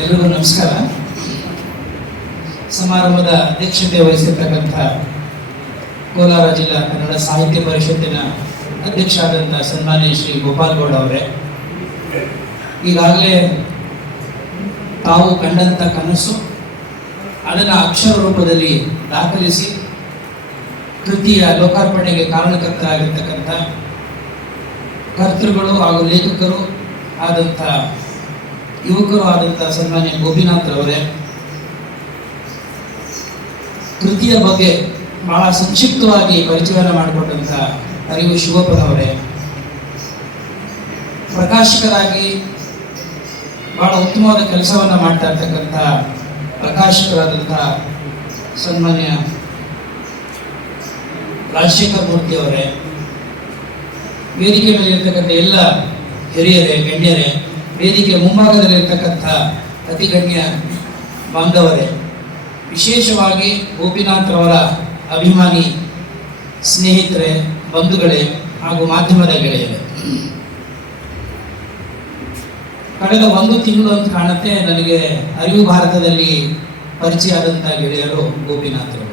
ಎಲ್ಲರಿಗೂ ನಮಸ್ಕಾರ. ಸಮಾರಂಭದ ಅಧ್ಯಕ್ಷತೆ ವಹಿಸಿರ್ತಕ್ಕಂಥ ಕೋಲಾರ ಜಿಲ್ಲಾ ಕನ್ನಡ ಸಾಹಿತ್ಯ ಪರಿಷತ್ತಿನ ಅಧ್ಯಕ್ಷರಾದಂಥ ಸನ್ಮಾನ್ಯ ಶ್ರೀ ಗೋಪಾಲ್ ಗೌಡ ಅವರೇ, ಈಗಾಗಲೇ ತಾವು ಕಂಡಂಥ ಕನಸು ಅದನ್ನು ಅಕ್ಷರ ರೂಪದಲ್ಲಿ ದಾಖಲಿಸಿ ಕೃತಿಯ ಲೋಕಾರ್ಪಣೆಗೆ ಕಾರಣಕರ್ತರಾಗಿರ್ತಕ್ಕಂಥ ಕರ್ತೃಗಳು ಹಾಗೂ ಲೇಖಕರು ಆದಂಥ ಯುವಕರು ಆದಂಥ ಸನ್ಮಾನ್ಯ ಗೋಪಿನಾಥ್ ಅವರೇ, ಕೃತಿಯ ಬಗ್ಗೆ ಬಹಳ ಸಂಕ್ಷಿಪ್ತವಾಗಿ ಪರಿಚಯವನ್ನು ಮಾಡಿಕೊಟ್ಟಂಥ ಅರಿವು ಶಿವಪ್ಪನವರೇ, ಪ್ರಕಾಶಕರಾಗಿ ಬಹಳ ಉತ್ತಮವಾದ ಕೆಲಸವನ್ನು ಮಾಡ್ತಾ ಇರ್ತಕ್ಕಂಥ ಪ್ರಕಾಶಕರಾದಂಥ ಸನ್ಮಾನ್ಯ ರಾಜಶೇಖರ್ ಮೂರ್ತಿ ಅವರೇ, ವೇದಿಕೆ ಮೇಲೆ ಇರ್ತಕ್ಕಂಥ ಎಲ್ಲ ಹಿರಿಯರೇ, ಗಣ್ಯರೇ, ವೇದಿಕೆ ಮುಂಭಾಗದಲ್ಲಿರ್ತಕ್ಕಂಥ ಅತಿಗಣ್ಯ ಬಾಂಧವರೇ, ವಿಶೇಷವಾಗಿ ಗೋಪಿನಾಥ್ರವರ ಅಭಿಮಾನಿ ಸ್ನೇಹಿತರೆ, ಬಂಧುಗಳೇ ಹಾಗೂ ಮಾಧ್ಯಮದ ಗೆಳೆಯರೇ, ಕಳೆದ 1 ತಿಂಗಳು ಅಂತ ಕಾಣುತ್ತೆ ನನಗೆ ಅರಿವು ಭಾರತದಲ್ಲಿ ಪರಿಚಯ ಆದಂಥ ಗೆಳೆಯರು ಗೋಪಿನಾಥ್ರು.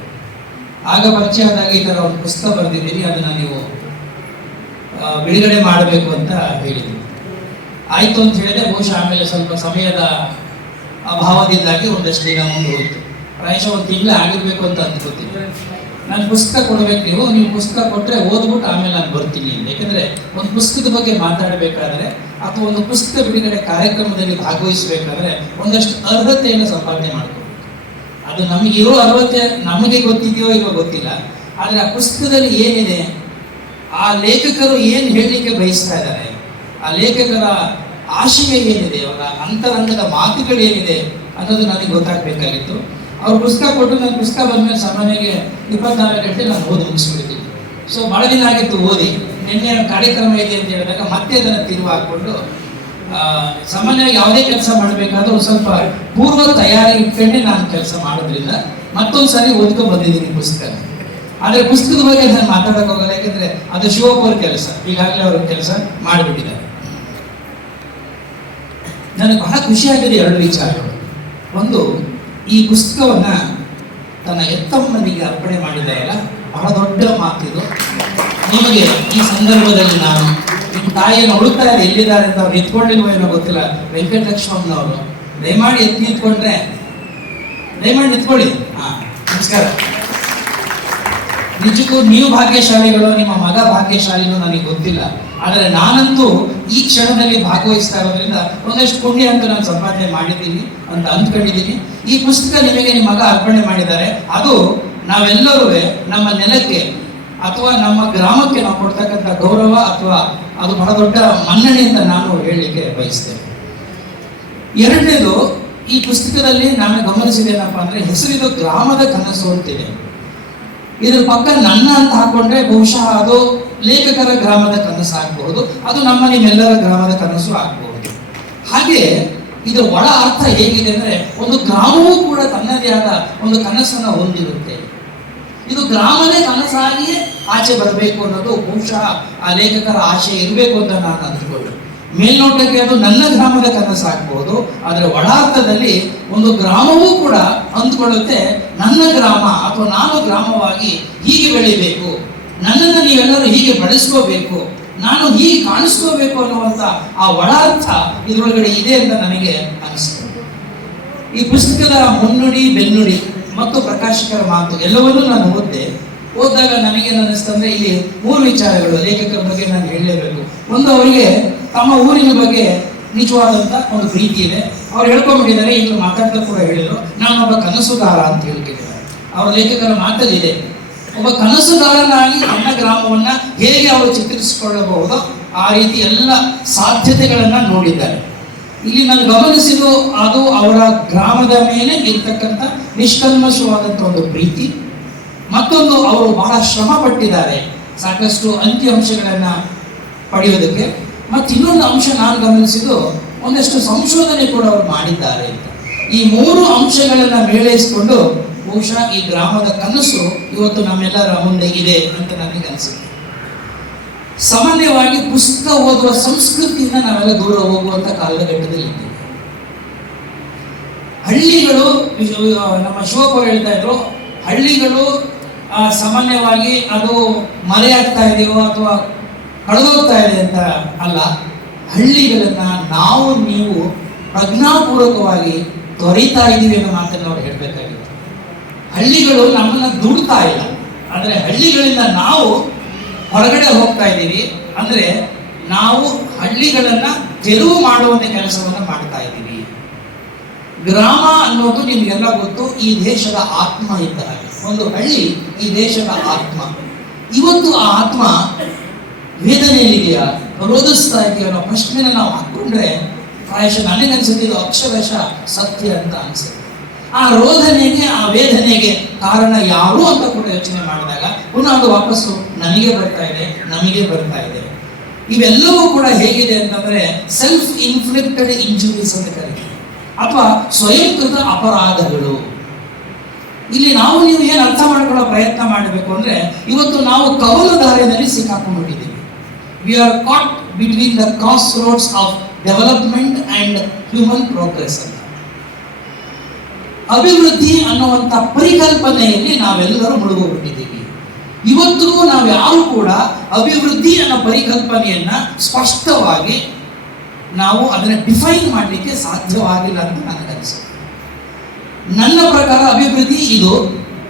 ಆಗ ಪರಿಚಯ ಆದಾಗ ಈ ಥರ ಒಂದು ಪುಸ್ತಕ ಬರೆದಿದ್ದೀನಿ, ಅದನ್ನು ನೀವು ಬಿಡುಗಡೆ ಮಾಡಬೇಕು ಅಂತ ಹೇಳಿದ್ವಿ. ಆಯಿತು ಅಂತ ಹೇಳಿದೆ. ಬಹುಶಃ ಆಮೇಲೆ ಸ್ವಲ್ಪ ಸಮಯದ ಅಭಾವದಿಂದಾಗಿ ಒಂದಷ್ಟು ದಿನ ಮುಂದೆ ಹೋಯಿತು. ಪ್ರಾಯಶಃ 1 ತಿಂಗಳು ಆಗಿರ್ಬೇಕು ಅಂತ ಅಂದ್ಕೋತೀನಿ. ನಾನು ಪುಸ್ತಕ ಕೊಡಬೇಕು, ನೀವು ಪುಸ್ತಕ ಕೊಟ್ಟರೆ ಓದ್ಬಿಟ್ಟು ಆಮೇಲೆ ನಾನು ಬರ್ತೀನಿ ಅಂತ. ಯಾಕಂದರೆ ಒಂದು ಪುಸ್ತಕದ ಬಗ್ಗೆ ಮಾತಾಡಬೇಕಾದ್ರೆ ಅಥವಾ ಒಂದು ಪುಸ್ತಕ ಬಿಡುಗಡೆ ಕಾರ್ಯಕ್ರಮದಲ್ಲಿ ಭಾಗವಹಿಸಬೇಕಾದ್ರೆ ಒಂದಷ್ಟು ಅರ್ಹತೆಯನ್ನು ಸಂಪಾದನೆ ಮಾಡ್ಕೋಬೇಕು. ಅದು ನಮಗಿರೋ ಅರ್ಹತೆ ನಮಗೆ ಗೊತ್ತಿದೆಯೋ ಇವಾಗ ಗೊತ್ತಿಲ್ಲ, ಆದರೆ ಆ ಪುಸ್ತಕದಲ್ಲಿ ಏನಿದೆ, ಆ ಲೇಖಕರು ಏನು ಹೇಳಲಿಕ್ಕೆ ಬಯಸ್ತಾ ಇದ್ದಾರೆ, ಆ ಲೇಖಕರ ಆಶಯ ಏನಿದೆ, ಅವರ ಅಂತರಂಗದ ಮಾತುಗಳೇನಿದೆ ಅನ್ನೋದು ನನಗೆ ಗೊತ್ತಾಗಬೇಕಾಗಿತ್ತು. ಅವ್ರು ಪುಸ್ತಕ ಕೊಟ್ಟು ನನ್ನ ಪುಸ್ತಕ ಬಂದಮೇಲೆ ಸಾಮಾನ್ಯವಾಗಿ 24 ಗಂಟೆ ನಾನು ಓದಿ ಮುಗಿಸ್ಬಿಡ್ತೀನಿ. ಸೊ ಭಾಳ ದಿನ ಆಗಿತ್ತು ಓದಿ. ನಿನ್ನೆ ಕಾರ್ಯಕ್ರಮ ಇದೆ ಅಂತ ಹೇಳಿದಾಗ ಮತ್ತೆ ಅದನ್ನು ತಿರುವು ಹಾಕ್ಕೊಂಡು ಸಾಮಾನ್ಯವಾಗಿ ಯಾವುದೇ ಕೆಲಸ ಮಾಡಬೇಕಾದ್ರೂ ಒಂದು ಸ್ವಲ್ಪ ಪೂರ್ವ ತಯಾರಿ ಇಟ್ಕೊಂಡೆ ನಾನು ಕೆಲಸ ಮಾಡೋದ್ರಿಂದ ಮತ್ತೊಂದು ಸಾರಿ ಓದ್ಕೊಂಡು ಬಂದಿದ್ದೀನಿ ಪುಸ್ತಕ. ಆದರೆ ಪುಸ್ತಕದ ಬಗ್ಗೆ ನಾನು ಮಾತಾಡೋಕೆ ಹೋಗಲ್ಲ, ಯಾಕೆಂದರೆ ಅದು ಶಿವಪ್ಪ ಅವ್ರ ಕೆಲಸ, ಈಗಾಗಲೇ ಅವ್ರ ಕೆಲಸ ಮಾಡಿಬಿಟ್ಟಿದ್ದಾರೆ. ನನಗೆ ಬಹಳ ಖುಷಿಯಾಗಿದೆ 2 ವಿಚಾರಗಳು. ಒಂದು, ಈ ಪುಸ್ತಕವನ್ನು ತನ್ನ ಎತ್ತಮ್ಮನಿಗೆ ಅರ್ಪಣೆ ಮಾಡಿದ್ದಾರಲ್ಲ, ಬಹಳ ದೊಡ್ಡ ಮಾತಿದು. ನಿಮಗೆ ಈ ಸಂದರ್ಭದಲ್ಲಿ ನಾನು ನಿಮ್ಮ ತಾಯಿಯನ್ನು ಹುಡುಕ್ತಾ ಇದೆ, ಎಲ್ಲಿದ್ದಾರೆ ಅಂತ ಅವ್ರು ನಿಂತ್ಕೊಂಡಿಲ್ವೋ ಏನೋ ಗೊತ್ತಿಲ್ಲ. ವೆಂಕಟಲಕ್ಷ್ಮಮ್ಮನವರು ದಯಮಾಡಿ ಎತ್ತಿ ನಿಂತ್ಕೊಂಡ್ರೆ, ದಯಮಾಡಿ ನಿಂತ್ಕೊಳ್ಳಿ. ನಮಸ್ಕಾರ. ನಿಜಕ್ಕೂ ನೀವು ಭಾಗ್ಯಶಾಲಿಗಳು, ನಿಮ್ಮ ಮಗ ಭಾಗ್ಯಶಾಲಿನೂ ನನಗೆ ಗೊತ್ತಿಲ್ಲ, ಆದರೆ ನಾನಂತೂ ಈ ಕ್ಷಣದಲ್ಲಿ ಭಾಗವಹಿಸ್ತಾ ಇರೋದ್ರಿಂದ ಒಂದಷ್ಟು ಪುಣ್ಯ ಅಂತ ನಾನು ಸಂಪಾದನೆ ಮಾಡಿದ್ದೀನಿ ಅಂತ ಅಂದ್ಕೊಂಡಿದ್ದೀನಿ. ಈ ಪುಸ್ತಕ ನಿಮಗೆ ನಿಮ್ಮ ಮಗ ಅರ್ಪಣೆ ಮಾಡಿದ್ದಾರೆ. ಅದು ನಾವೆಲ್ಲರೂ ನಮ್ಮ ನೆಲಕ್ಕೆ ಅಥವಾ ನಮ್ಮ ಗ್ರಾಮಕ್ಕೆ ನಾವು ಕೊಡ್ತಕ್ಕಂಥ ಗೌರವ ಅಥವಾ ಅದು ಬಹಳ ದೊಡ್ಡ ಮನ್ನಣೆ ಅಂತ ನಾನು ಹೇಳಲಿಕ್ಕೆ ಬಯಸ್ತೇನೆ. 2ನೇದು, ಈ ಪುಸ್ತಕದಲ್ಲಿ ನಾನು ಗಮನಿಸಿದೇನಪ್ಪ ಅಂದರೆ, ಹೆಸರಿದು ಗ್ರಾಮದ ಕನಸು ಅಂತಿದೆ. ಇದ್ರ ಪಕ್ಕ ನನ್ನ ಅಂತ ಹಾಕೊಂಡ್ರೆ ಬಹುಶಃ ಅದು ಲೇಖಕರ ಗ್ರಾಮದ ಕನಸು ಆಗಬಹುದು, ಅದು ನಮ್ಮ ನಿಮ್ಮೆಲ್ಲರ ಗ್ರಾಮದ ಕನಸು ಆಗಬಹುದು. ಹಾಗೆ ಇದರ ಒಳ ಅರ್ಥ ಹೇಗಿದೆ ಅಂದರೆ, ಒಂದು ಗ್ರಾಮವೂ ಕೂಡ ತನ್ನದೇ ಆದ ಒಂದು ಕನಸನ್ನು ಹೊಂದಿರುತ್ತೆ. ಇದು ಗ್ರಾಮದೇ ಕನಸಾಗಿಯೇ ಆಚೆ ಬರಬೇಕು ಅನ್ನೋದು ಬಹುಶಃ ಆ ಲೇಖಕರ ಆಶೆ ಇರಬೇಕು ಅಂತ ನಾನು ಅಂದ್ಕೊಂಡೆ. ಮೇಲ್ನೋಟಕ್ಕೆ ಅದು ನನ್ನ ಗ್ರಾಮದ ಕನಸಾಗಬಹುದು, ಆದರೆ ಒಳಾರ್ಥದಲ್ಲಿ ಒಂದು ಗ್ರಾಮವೂ ಕೂಡ ಅಂದ್ಕೊಳ್ಳುತ್ತೆ, ನನ್ನ ಗ್ರಾಮ ಅಥವಾ ನಾನು ಗ್ರಾಮವಾಗಿ ಹೀಗೆ ಬೆಳಿಬೇಕು, ನನ್ನನ್ನು ನೀವೆಲ್ಲರೂ ಹೀಗೆ ಬೆಳೆಸ್ಕೋಬೇಕು, ನಾನು ಹೀಗೆ ಕಾಣಿಸ್ಕೋಬೇಕು ಅನ್ನುವಂಥ ಆ ಒಳಾರ್ಥ ಇದರೊಳಗಡೆ ಇದೆ ಅಂತ ನನಗೆ ಅನಿಸ್ತು. ಈ ಪುಸ್ತಕದ ಮುನ್ನುಡಿ, ಬೆನ್ನುಡಿ ಮತ್ತು ಪ್ರಕಾಶಕರ ಮಾತು ಎಲ್ಲವನ್ನೂ ನಾನು ಓದಿದಾಗ ನನಗೇನು ಅನ್ನಿಸ್ತಂದ್ರೆ, ಇಲ್ಲಿ 3 ವಿಚಾರಗಳು ಲೇಖಕರ ಬಗ್ಗೆ ನಾನು ಹೇಳಲೇಬೇಕು. ಒಂದು, ಅವರಿಗೆ ತಮ್ಮ ಊರಿನ ಬಗ್ಗೆ ನಿಜವಾದಂಥ ಒಂದು ಪ್ರೀತಿ ಇದೆ. ಅವ್ರು ಹೇಳ್ಕೊಂಡ್ಬಿಟ್ಟಿದ್ದಾರೆ, ಈಗ ಮಾತಾಡ್ತಾ ಕೂಡ ಹೇಳಿದ್ರು, ನಾನೊಬ್ಬ ಕನಸುಗಾರ ಅಂತ ಹೇಳ್ತಿದ್ದಾರೆ. ಅವರ ಲೇಖಕರ ಮಾತಲ್ಲಿದೆ, ಒಬ್ಬ ಕನಸುಗಾರನಾಗಿ ನನ್ನ ಗ್ರಾಮವನ್ನು ಹೇಗೆ ಅವರು ಚಿತ್ರಿಸಿಕೊಳ್ಳಬಹುದೋ ಆ ರೀತಿ ಎಲ್ಲ ಸಾಧ್ಯತೆಗಳನ್ನು ನೋಡಿದ್ದಾರೆ. ಇಲ್ಲಿ ನಾನು ಗಮನಿಸಿದ್ದು ಅದು ಅವರ ಗ್ರಾಮದ ಮೇಲೆ ಇರ್ತಕ್ಕಂಥ ನಿಷ್ಕಲ್ಮಶವಾದಂಥ ಒಂದು ಪ್ರೀತಿ. ಮತ್ತೊಂದು, ಅವರು ಬಹಳ ಶ್ರಮ ಪಟ್ಟಿದ್ದಾರೆ ಸಾಕಷ್ಟು ಅಂಕಿಅಂಶಗಳನ್ನು ಪಡೆಯೋದಕ್ಕೆ. ಮತ್ತು ಇನ್ನೊಂದು ಅಂಶ ನಾನು ಗಮನಿಸಿದ್ದು, ಒಂದಷ್ಟು ಸಂಶೋಧನೆ ಕೂಡ ಅವರು ಮಾಡಿದ್ದಾರೆ ಅಂತ. ಈ 3 ಅಂಶಗಳನ್ನು ಮೇಳೈಸಿಕೊಂಡು ಬಹುಶಃ ಈ ಗ್ರಾಮದ ಕನಸು ಇವತ್ತು ನಮ್ಮೆಲ್ಲರ ಮುಂದೆ ಇದೆ ಅಂತ ನನಗೆ ಅನಿಸುತ್ತೆ. ಸಾಮಾನ್ಯವಾಗಿ ಪುಸ್ತಕ ಓದುವ ಸಂಸ್ಕೃತಿಯಿಂದ ನಾವೆಲ್ಲ ದೂರ ಹೋಗುವಂಥ ಕಾಲಘಟ್ಟದಲ್ಲಿ ಇದ್ದೀವಿ. ಹಳ್ಳಿಗಳು, ನಮ್ಮ ಶಿವಪುರ ಹೇಳ್ತಾ ಇದ್ರು, ಹಳ್ಳಿಗಳು ಸಾಮಾನ್ಯವಾಗಿ ಅದು ಮರೆಯಾಗ್ತಾ ಇದೆಯೋ ಅಥವಾ ಕಳೆದೋಗ್ತಾ ಇದೆ ಅಂತ ಅಲ್ಲ. ಹಳ್ಳಿಗಳನ್ನ ನಾವು ನೀವು ಪ್ರಜ್ಞಾಪೂರ್ವಕವಾಗಿ ತೊರಿತಾ ಇದ್ದೀವಿ ಅನ್ನೋ ಮಾತನ್ನು ಅವ್ರು ಹೇಳಬೇಕಾಗಿತ್ತು. ಹಳ್ಳಿಗಳು ನಮ್ಮನ್ನ ದುಡ್ತಾ ಇಲ್ಲ, ಆದರೆ ಹಳ್ಳಿಗಳಿಂದ ನಾವು ಹೊರಗಡೆ ಹೋಗ್ತಾ ಇದ್ದೀವಿ. ಅಂದ್ರೆ ನಾವು ಹಳ್ಳಿಗಳನ್ನ ತೆರವು ಮಾಡುವಂತ ಕೆಲಸವನ್ನ ಮಾಡ್ತಾ ಇದ್ದೀವಿ. ಗ್ರಾಮ ಅನ್ನೋದು ನಿಮ್ಗೆಲ್ಲ ಗೊತ್ತು, ಈ ದೇಶದ ಆತ್ಮ ಇದ್ದ ಹಾಗೆ. ಒಂದು ಹಳ್ಳಿ ಈ ದೇಶದ ಆತ್ಮ. ಇವತ್ತು ಆ ಆತ್ಮ ವೇದನೆಯಲ್ಲಿದೆಯಾ, ರೋಧಿಸ್ತಾ ಇದೆಯಾ ಅನ್ನೋ ಪ್ರಶ್ನೆನ ನಾವು ಹಾಕೊಂಡ್ರೆ ಪ್ರಾಯಶಃ ನನಗನ್ಸುತ್ತೆ ಇದು ಅಕ್ಷರಶಃ ಸತ್ಯ ಅಂತ ಅನ್ಸುತ್ತೆ. ಆ ರೋಧನೆಗೆ, ಆ ವೇದನೆಗೆ ಕಾರಣ ಯಾರು ಅಂತ ಕೂಡ ಯೋಚನೆ ಮಾಡಿದಾಗ ಪುನಃ ಅದು ವಾಪಸ್ಸು ನನಗೆ ಬರ್ತಾ ಇದೆ, ನಮಗೆ ಬರ್ತಾ ಇದೆ. ಇವೆಲ್ಲವೂ ಕೂಡ ಹೇಗಿದೆ ಅಂತಂದ್ರೆ ಸೆಲ್ಫ್ ಇನ್ಫ್ಲಿಕ್ಟೆಡ್ ಇಂಜುರೀಸ್ ಅಂತ ಕರೀತೀವಿ, ಅಥವಾ ಸ್ವಯಂಕೃತ ಅಪರಾಧಗಳು. ಇಲ್ಲಿ ನಾವು ನೀವು ಏನು ಅರ್ಥ ಮಾಡ್ಕೊಳ್ಳೋ ಪ್ರಯತ್ನ ಮಾಡಬೇಕು ಅಂದ್ರೆ, ಇವತ್ತು ನಾವು ಕವಲು ದಾರಿಯಲ್ಲಿ ಸಿಕ್ಕಾಕೊಂಡ್ಬಿಟ್ಟಿದ್ದೀವಿ. We are caught between the cross roads of development and human progress ಅಂತ. ಅಭಿವೃದ್ಧಿ ಅನ್ನುವಂಥ ಪರಿಕಲ್ಪನೆಯಲ್ಲಿ ನಾವೆಲ್ಲರೂ ಮುಳುಗೋಗ್ಬಿಟ್ಟಿದ್ದೀವಿ. ಇವತ್ತಿಗೂ ನಾವು ಯಾರು ಕೂಡ ಅಭಿವೃದ್ಧಿ ಅನ್ನೋ ಪರಿಕಲ್ಪನೆಯನ್ನ ಸ್ಪಷ್ಟವಾಗಿ ನಾವು ಅದನ್ನ ಡಿಫೈನ್ ಮಾಡಲಿಕ್ಕೆ ಸಾಧ್ಯವಾಗಿಲ್ಲ ಅಂತ ನನಗನ್ಸುತ್ತೆ. ನನ್ನ ಪ್ರಕಾರ ಅಭಿವೃದ್ಧಿ ಇದು,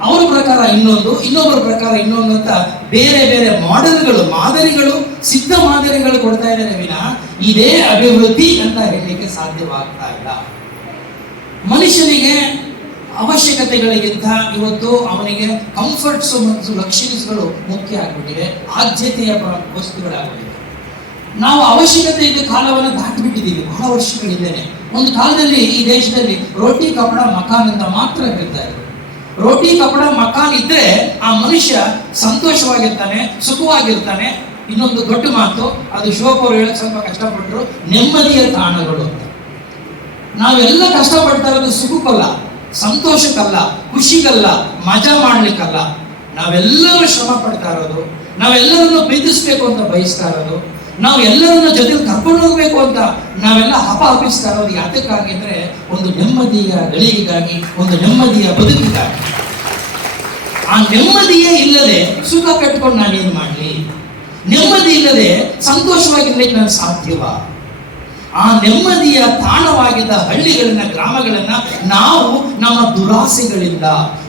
ಅವರ ಪ್ರಕಾರ ಇನ್ನೊಂದು, ಇನ್ನೊಬ್ಬರ ಪ್ರಕಾರ ಇನ್ನೊಂದು ಅಂತ ಬೇರೆ ಬೇರೆ ಮಾಡೆಲ್ಗಳು, ಮಾದರಿಗಳು, ಸಿದ್ಧ ಮಾದರಿಗಳು ಕೊಡ್ತಾ ಇದ್ದಾರೆ ವಿನಃ ಇದೇ ಅಭಿವೃದ್ಧಿ ಅಂತ ಹೇಳಲಿಕ್ಕೆ ಸಾಧ್ಯವಾಗ್ತಾ ಇಲ್ಲ. ಮನುಷ್ಯನಿಗೆ ಅವಶ್ಯಕತೆಗಳಿಗಿಂತ ಇವತ್ತು ಅವನಿಗೆ ಕಂಫರ್ಟ್ಸ್ ಮತ್ತು ಲಕ್ಷರೀಸ್ಗಳು ಮುಖ್ಯ ಆಗ್ಬಿಟ್ಟಿವೆ, ಆದ್ಯತೆಯ ವಸ್ತುಗಳಾಗ್ಬಿಟ್ಟಿವೆ. ನಾವು ಅವಶ್ಯಕತೆ ಇದ್ದ ಕಾಲವನ್ನು ದಾಟಿಬಿಟ್ಟಿದ್ದೀವಿ ಬಹಳ ವರ್ಷಗಳಿದ್ದೇನೆ. ಒಂದು ಕಾಲದಲ್ಲಿ ಈ ದೇಶದಲ್ಲಿ ರೋಟಿ ಕಪಡ ಮಕಾನ್ ಅಂತ ಮಾತ್ರ ಹೇಳ್ತಾ ಇದ್ರು. ರೋಟಿ ಕಪಡ ಮಕಾನ್ ಇದ್ರೆ ಆ ಮನುಷ್ಯ ಸಂತೋಷವಾಗಿರ್ತಾನೆ, ಸುಖವಾಗಿರ್ತಾನೆ. ಇನ್ನೊಂದು ದೊಡ್ಡ ಮಾತು, ಅದು ಶಿವಪುರ ಹೇಳಕ್ ಸ್ವಲ್ಪ ಕಷ್ಟಪಟ್ಟರು, ನೆಮ್ಮದಿಯ ತಾಣಗಳು ಅಂತ. ನಾವೆಲ್ಲ ಕಷ್ಟಪಡ್ತಾ ಇರೋದು ಸುಖಕ್ಕಲ್ಲ, ಸಂತೋಷಕ್ಕಲ್ಲ, ಖುಷಿಗಲ್ಲ, ಮಜಾ ಮಾಡ್ಲಿಕ್ಕಲ್ಲ. ನಾವೆಲ್ಲರೂ ಶ್ರಮ ಪಡ್ತಾ ಇರೋದು, ನಾವೆಲ್ಲರನ್ನು ಪ್ರೀತಿಸ್ಬೇಕು ಅಂತ ಬಯಸ್ತಾ ಇರೋದು, ನಾವು ಎಲ್ಲರನ್ನ ಜೊತೆಲಿ ಕರ್ಕೊಂಡು ಹೋಗ್ಬೇಕು ಅಂತ ನಾವೆಲ್ಲ ಹಪಿಸ್ತಾ ಇರೋದು ಯಾತಕ್ಕಾಗಿ ಅಂದ್ರೆ ಒಂದು ನೆಮ್ಮದಿಯ ಗಳಿಗೆಗಾಗಿ, ಒಂದು ನೆಮ್ಮದಿಯ ಬದುಕಿಗಾಗಿ. ಆ ನೆಮ್ಮದಿಯೇ ಇಲ್ಲದೆ ಸುಖ ಕಟ್ಕೊಂಡು ನಾನೇನು ಮಾಡಲಿ? ನೆಮ್ಮದಿ ಇಲ್ಲದೆ ಸಂತೋಷವಾಗಿರ್ಲಿಕ್ಕೆ ನಾನು ಸಾಧ್ಯವಾ? ಆ ನೆಮ್ಮದಿಯ ತಾಣವಾಗಿದ್ದ ಹಳ್ಳಿಗಳನ್ನ, ಗ್ರಾಮಗಳನ್ನ ನಾವು ನಮ್ಮ ದುರಾಸೆಗಳಿಂದ,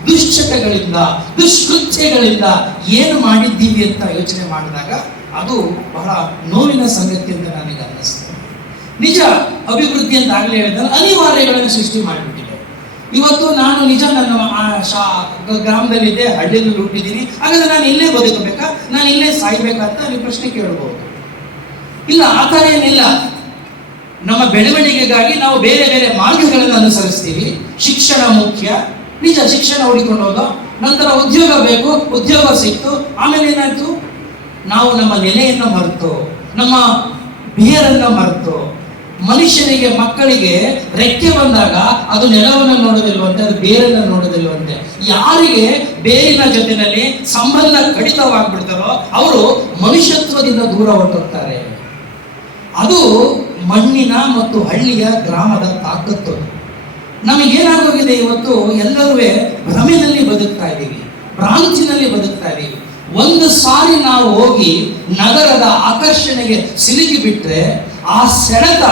ದುಶ್ಚಟಗಳಿಂದ, ದುಷ್ಕೃತ್ಯಗಳಿಂದ ಏನು ಮಾಡಿದ್ದೀವಿ ಅಂತ ಯೋಚನೆ ಮಾಡಿದಾಗ ಅದು ಬಹಳ ನೋವಿನ ಸಂಗತಿ ಅಂತ ನನಗೆ ಅನ್ನಿಸ್ತದೆ. ನಿಜ, ಅಭಿವೃದ್ಧಿ ಅಂತ ಆಗಲೇ ಹೇಳಿದ್ರೆ ಅನಿವಾರ್ಯಗಳನ್ನು ಸೃಷ್ಟಿ ಮಾಡಿಬಿಟ್ಟಿದೆ. ಇವತ್ತು ನಾನು ನಿಜ ನನ್ನ ಗ್ರಾಮದಲ್ಲಿದ್ದೆ, ಹಳ್ಳಿಯಲ್ಲಿ ಹುಟ್ಟಿದ್ದೀನಿ, ಹಾಗಾದ್ರೆ ನಾನು ಇಲ್ಲೇ ಬದುಕಬೇಕಾ, ನಾನು ಇಲ್ಲೇ ಸಾಯ್ಬೇಕಾ ಅಂತ ನೀವು ಪ್ರಶ್ನೆ ಕೇಳಬಹುದು. ಇಲ್ಲ, ಆ ಥರ ಏನಿಲ್ಲ. ನಮ್ಮ ಬೆಳವಣಿಗೆಗಾಗಿ ನಾವು ಬೇರೆ ಬೇರೆ ಮಾರ್ಗಗಳನ್ನು ಅನುಸರಿಸ್ತೀವಿ. ಶಿಕ್ಷಣ ಮುಖ್ಯ, ನಿಜ, ಶಿಕ್ಷಣ ಹುಡಿಕೊಂಡು ಹೋದ ನಂತರ ಉದ್ಯೋಗ ಬೇಕು, ಉದ್ಯೋಗ ಸಿಕ್ತು, ಆಮೇಲೆ ಏನಾಯ್ತು? ನಾವು ನಮ್ಮ ನೆಲೆಯನ್ನು ಮರೆತು, ನಮ್ಮ ಬೇರನ್ನು ಮರೆತು, ಮನುಷ್ಯನಿಗೆ, ಮಕ್ಕಳಿಗೆ ರೆಕ್ಕೆ ಬಂದಾಗ ಅದು ನೆಲವನ್ನು ನೋಡೋದಿಲ್ವಂತೆ, ಅದು ಬೇರನ್ನು ನೋಡೋದಿಲ್ವಂತೆ. ಯಾರಿಗೆ ಬೇರಿನ ಜೊತೆಯಲ್ಲಿ ಸಂಬಂಧ ಕಡಿತವಾಗ್ಬಿಡ್ತಾರೋ ಅವರು ಮನುಷ್ಯತ್ವದಿಂದ ದೂರ ಹೊರಟೋಗ್ತಾರೆ. ಅದು ಮಣ್ಣಿನ ಮತ್ತು ಹಳ್ಳಿಯ ಗ್ರಾಮದ ತಾಕತ್ತು. ನಮಗೇನಾಗೋಗಿದೆ ಇವತ್ತು? ಎಲ್ಲರೂ ಭ್ರಮೆಯಲ್ಲಿ ಬದುಕ್ತಾ ಇದ್ದೀವಿ, ಭ್ರಾಂತಿನಲ್ಲಿ ಬದುಕ್ತಾ ಇದ್ದೀವಿ. ಒಂದು ಸಾರಿ ನಾವು ಹೋಗಿ ನಗರದ ಆಕರ್ಷಣೆಗೆ ಸಿಲುಕಿ ಬಿಟ್ರೆ ಆ ಸೆಳೆತ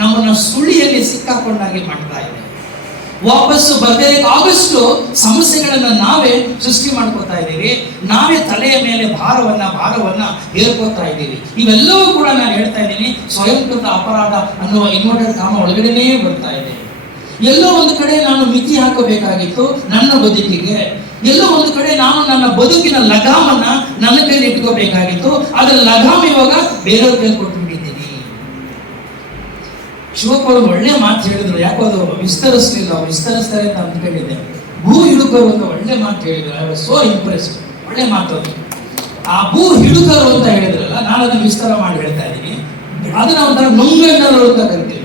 ನಮ್ಮನ್ನ ಸುಳಿಯಲ್ಲಿ ಸಿಕ್ಕಾಕೊಂಡಾಗಿ ಮಾಡ್ತಾ ಇದೆ. ವಾಪಸ್ಸು ಬರಬೇಕಾಗಷ್ಟು ಸಮಸ್ಯೆಗಳನ್ನ ನಾವೇ ಸೃಷ್ಟಿ ಮಾಡ್ಕೋತಾ ಇದ್ದೀವಿ. ನಾವೇ ತಲೆಯ ಮೇಲೆ ಭಾರವನ್ನ ಹೇರ್ಕೋತಾ ಇದ್ದೀವಿ. ಇವೆಲ್ಲವೂ ಕೂಡ ನಾನು ಹೇಳ್ತಾ ಇದ್ದೀನಿ, ಸ್ವಯಂಕೃತ ಅಪರಾಧ ಅನ್ನುವ ಇನ್ವರ್ಟೆಡ್ ಕಾಮ ಒಳಗಡೆನೇ ಬರ್ತಾ ಇದೆ. ಎಲ್ಲೋ ಒಂದು ಕಡೆ ನಾನು ಮಿತಿ ಹಾಕಬೇಕಾಗಿತ್ತು ನನ್ನ ಬದುಕಿಗೆ, ಎಲ್ಲೋ ಒಂದು ಕಡೆ ನಾನು ನನ್ನ ಬದುಕಿನ ಲಗಾಮನ್ನ ನನ್ನ ಕೈಲಿ ಇಟ್ಕೋಬೇಕಾಗಿತ್ತು. ಅದರ ಲಗಾಮ್ ಇವಾಗ ಬೇರೆಯವ್ರ ಕೈಲಿ ಕೊಟ್ಬಿಟ್ಟಿದ್ದೀನಿ. ಶಿವಪ್ಪ ಒಳ್ಳೆ ಮಾತು ಹೇಳಿದ್ರು, ಯಾಕೋ ಅದು ವಿಸ್ತರಿಸ್ತಾರೆ ಅಂತ ಅಂದ್ಕೊಂಡಿದ್ದೆ. ಭೂ ಹಿಡುಕರು ಅಂತ ಒಳ್ಳೆ ಮಾತು ಹೇಳಿದ್ರು. I was so impressed. ಒಳ್ಳೆ ಮಾತು ಅದು. ಆ ಭೂ ಹಿಡುಕರು ಅಂತ ಹೇಳಿದ್ರಲ್ಲ, ನಾನು ಅದನ್ನು ವಿಸ್ತಾರ ಮಾಡಿ ಹೇಳ್ತಾ ಇದ್ದೀನಿ. ಅದನ್ನ ಒಂಥರ ನುಂಗಣ್ಣರು ಅಂತ ಕರಿತೀವಿ.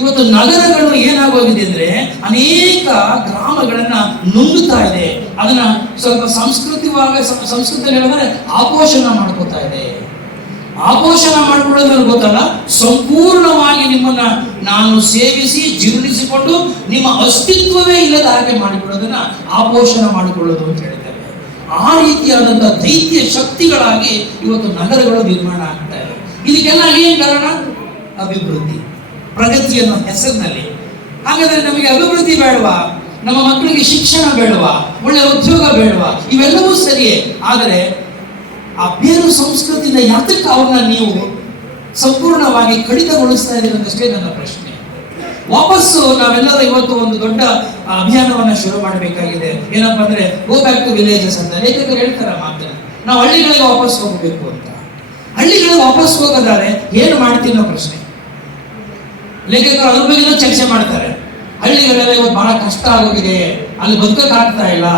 ಇವತ್ತು ನಗರಗಳು ಏನಾಗೋಗಿದೆ ಅಂದ್ರೆ ಅನೇಕ ಗ್ರಾಮಗಳನ್ನ ನುಂಗುತ್ತಾ ಇದೆ. ಅದನ್ನ ಸ್ವಲ್ಪ ಸಂಸ್ಕೃತಿ ಹೇಳಿದ್ರೆ ಆಪೋಷಣ ಮಾಡ್ಕೋತಾ ಇದೆ. ಆಪೋಷಣ ಮಾಡ್ಕೊಳ್ಳೋದ್ರಲ್ಲಿ ಗೊತ್ತಲ್ಲ, ಸಂಪೂರ್ಣವಾಗಿ ನಿಮ್ಮನ್ನ ನಾನು ಸೇವಿಸಿ ಜೀರ್ಣಿಸಿಕೊಂಡು ನಿಮ್ಮ ಅಸ್ತಿತ್ವವೇ ಇಲ್ಲದ ಹಾಗೆ ಮಾಡಿಕೊಳ್ಳೋದನ್ನ ಆಪೋಷಣ ಮಾಡಿಕೊಳ್ಳೋದು ಅಂತ ಹೇಳ್ತಾರೆ. ಆ ರೀತಿಯಾದಂತಹ ದೈತ್ಯ ಶಕ್ತಿಗಳಾಗಿ ಇವತ್ತು ನಗರಗಳು ನಿರ್ಮಾಣ ಆಗ್ತಾ ಇದೆ. ಇದಕ್ಕೆಲ್ಲ ಏನ್ ಕಾರಣ? ಅಭಿವೃದ್ಧಿ, ಪ್ರಗತಿ ಅನ್ನೋ ಹೆಸರಿನಲ್ಲಿ. ಹಾಗಾದ್ರೆ ನಮಗೆ ಅಭಿವೃದ್ಧಿ ಬೇಡವಾ? ನಮ್ಮ ಮಕ್ಕಳಿಗೆ ಶಿಕ್ಷಣ ಬೇಡವಾ? ಒಳ್ಳೆ ಉದ್ಯೋಗ ಬೇಡವಾ? ಇವೆಲ್ಲವೂ ಸರಿಯೇ. ಆದರೆ ಆ ಬೇರು ಸಂಸ್ಕೃತಿಯಿಂದ ಯಾತಕ್ಕೆ ಅವ್ರನ್ನ ನೀವು ಸಂಪೂರ್ಣವಾಗಿ ಕಡಿತಗೊಳಿಸ್ತಾ ಇದ್ದೀರಿ ಅಂತಷ್ಟೇ ನನ್ನ ಪ್ರಶ್ನೆ. ವಾಪಸ್ಸು ನಾವೆಲ್ಲರೂ ಇವತ್ತು ಒಂದು ದೊಡ್ಡ ಅಭಿಯಾನವನ್ನ ಶುರು ಮಾಡಬೇಕಾಗಿದೆ. ಏನಪ್ಪಾ ಅಂದ್ರೆ ಗೋ ಬ್ಯಾಕ್ ಟು ವಿಲೇಜಸ್ ಅಂತ ಲೇಖಕರು ಹೇಳ್ತಾರೆ ಮಾತನ್ನ. ನಾವು ಹಳ್ಳಿಗಳಿಗೆ ವಾಪಸ್ ಹೋಗಬೇಕು ಅಂತ. ಹಳ್ಳಿಗಳಿಗೆ ವಾಪಸ್ ಹೋಗೋದಾದ್ರೆ ಏನು ಮಾಡ್ತೀವಿ ಅನ್ನೋ ಪ್ರಶ್ನೆ. ಲೇಖಕರು ಅದ್ರ ಬಗ್ಗೆನೂ ಚರ್ಚೆ ಮಾಡ್ತಾರೆ. ಹಳ್ಳಿಗಳೆಲ್ಲ ಇವತ್ತು ಬಹಳ ಕಷ್ಟ ಆಗೋಗಿದೆ, ಅಲ್ಲಿ ಬದುಕಕ್ಕೆ ಆಗ್ತಾ ಇಲ್ಲ,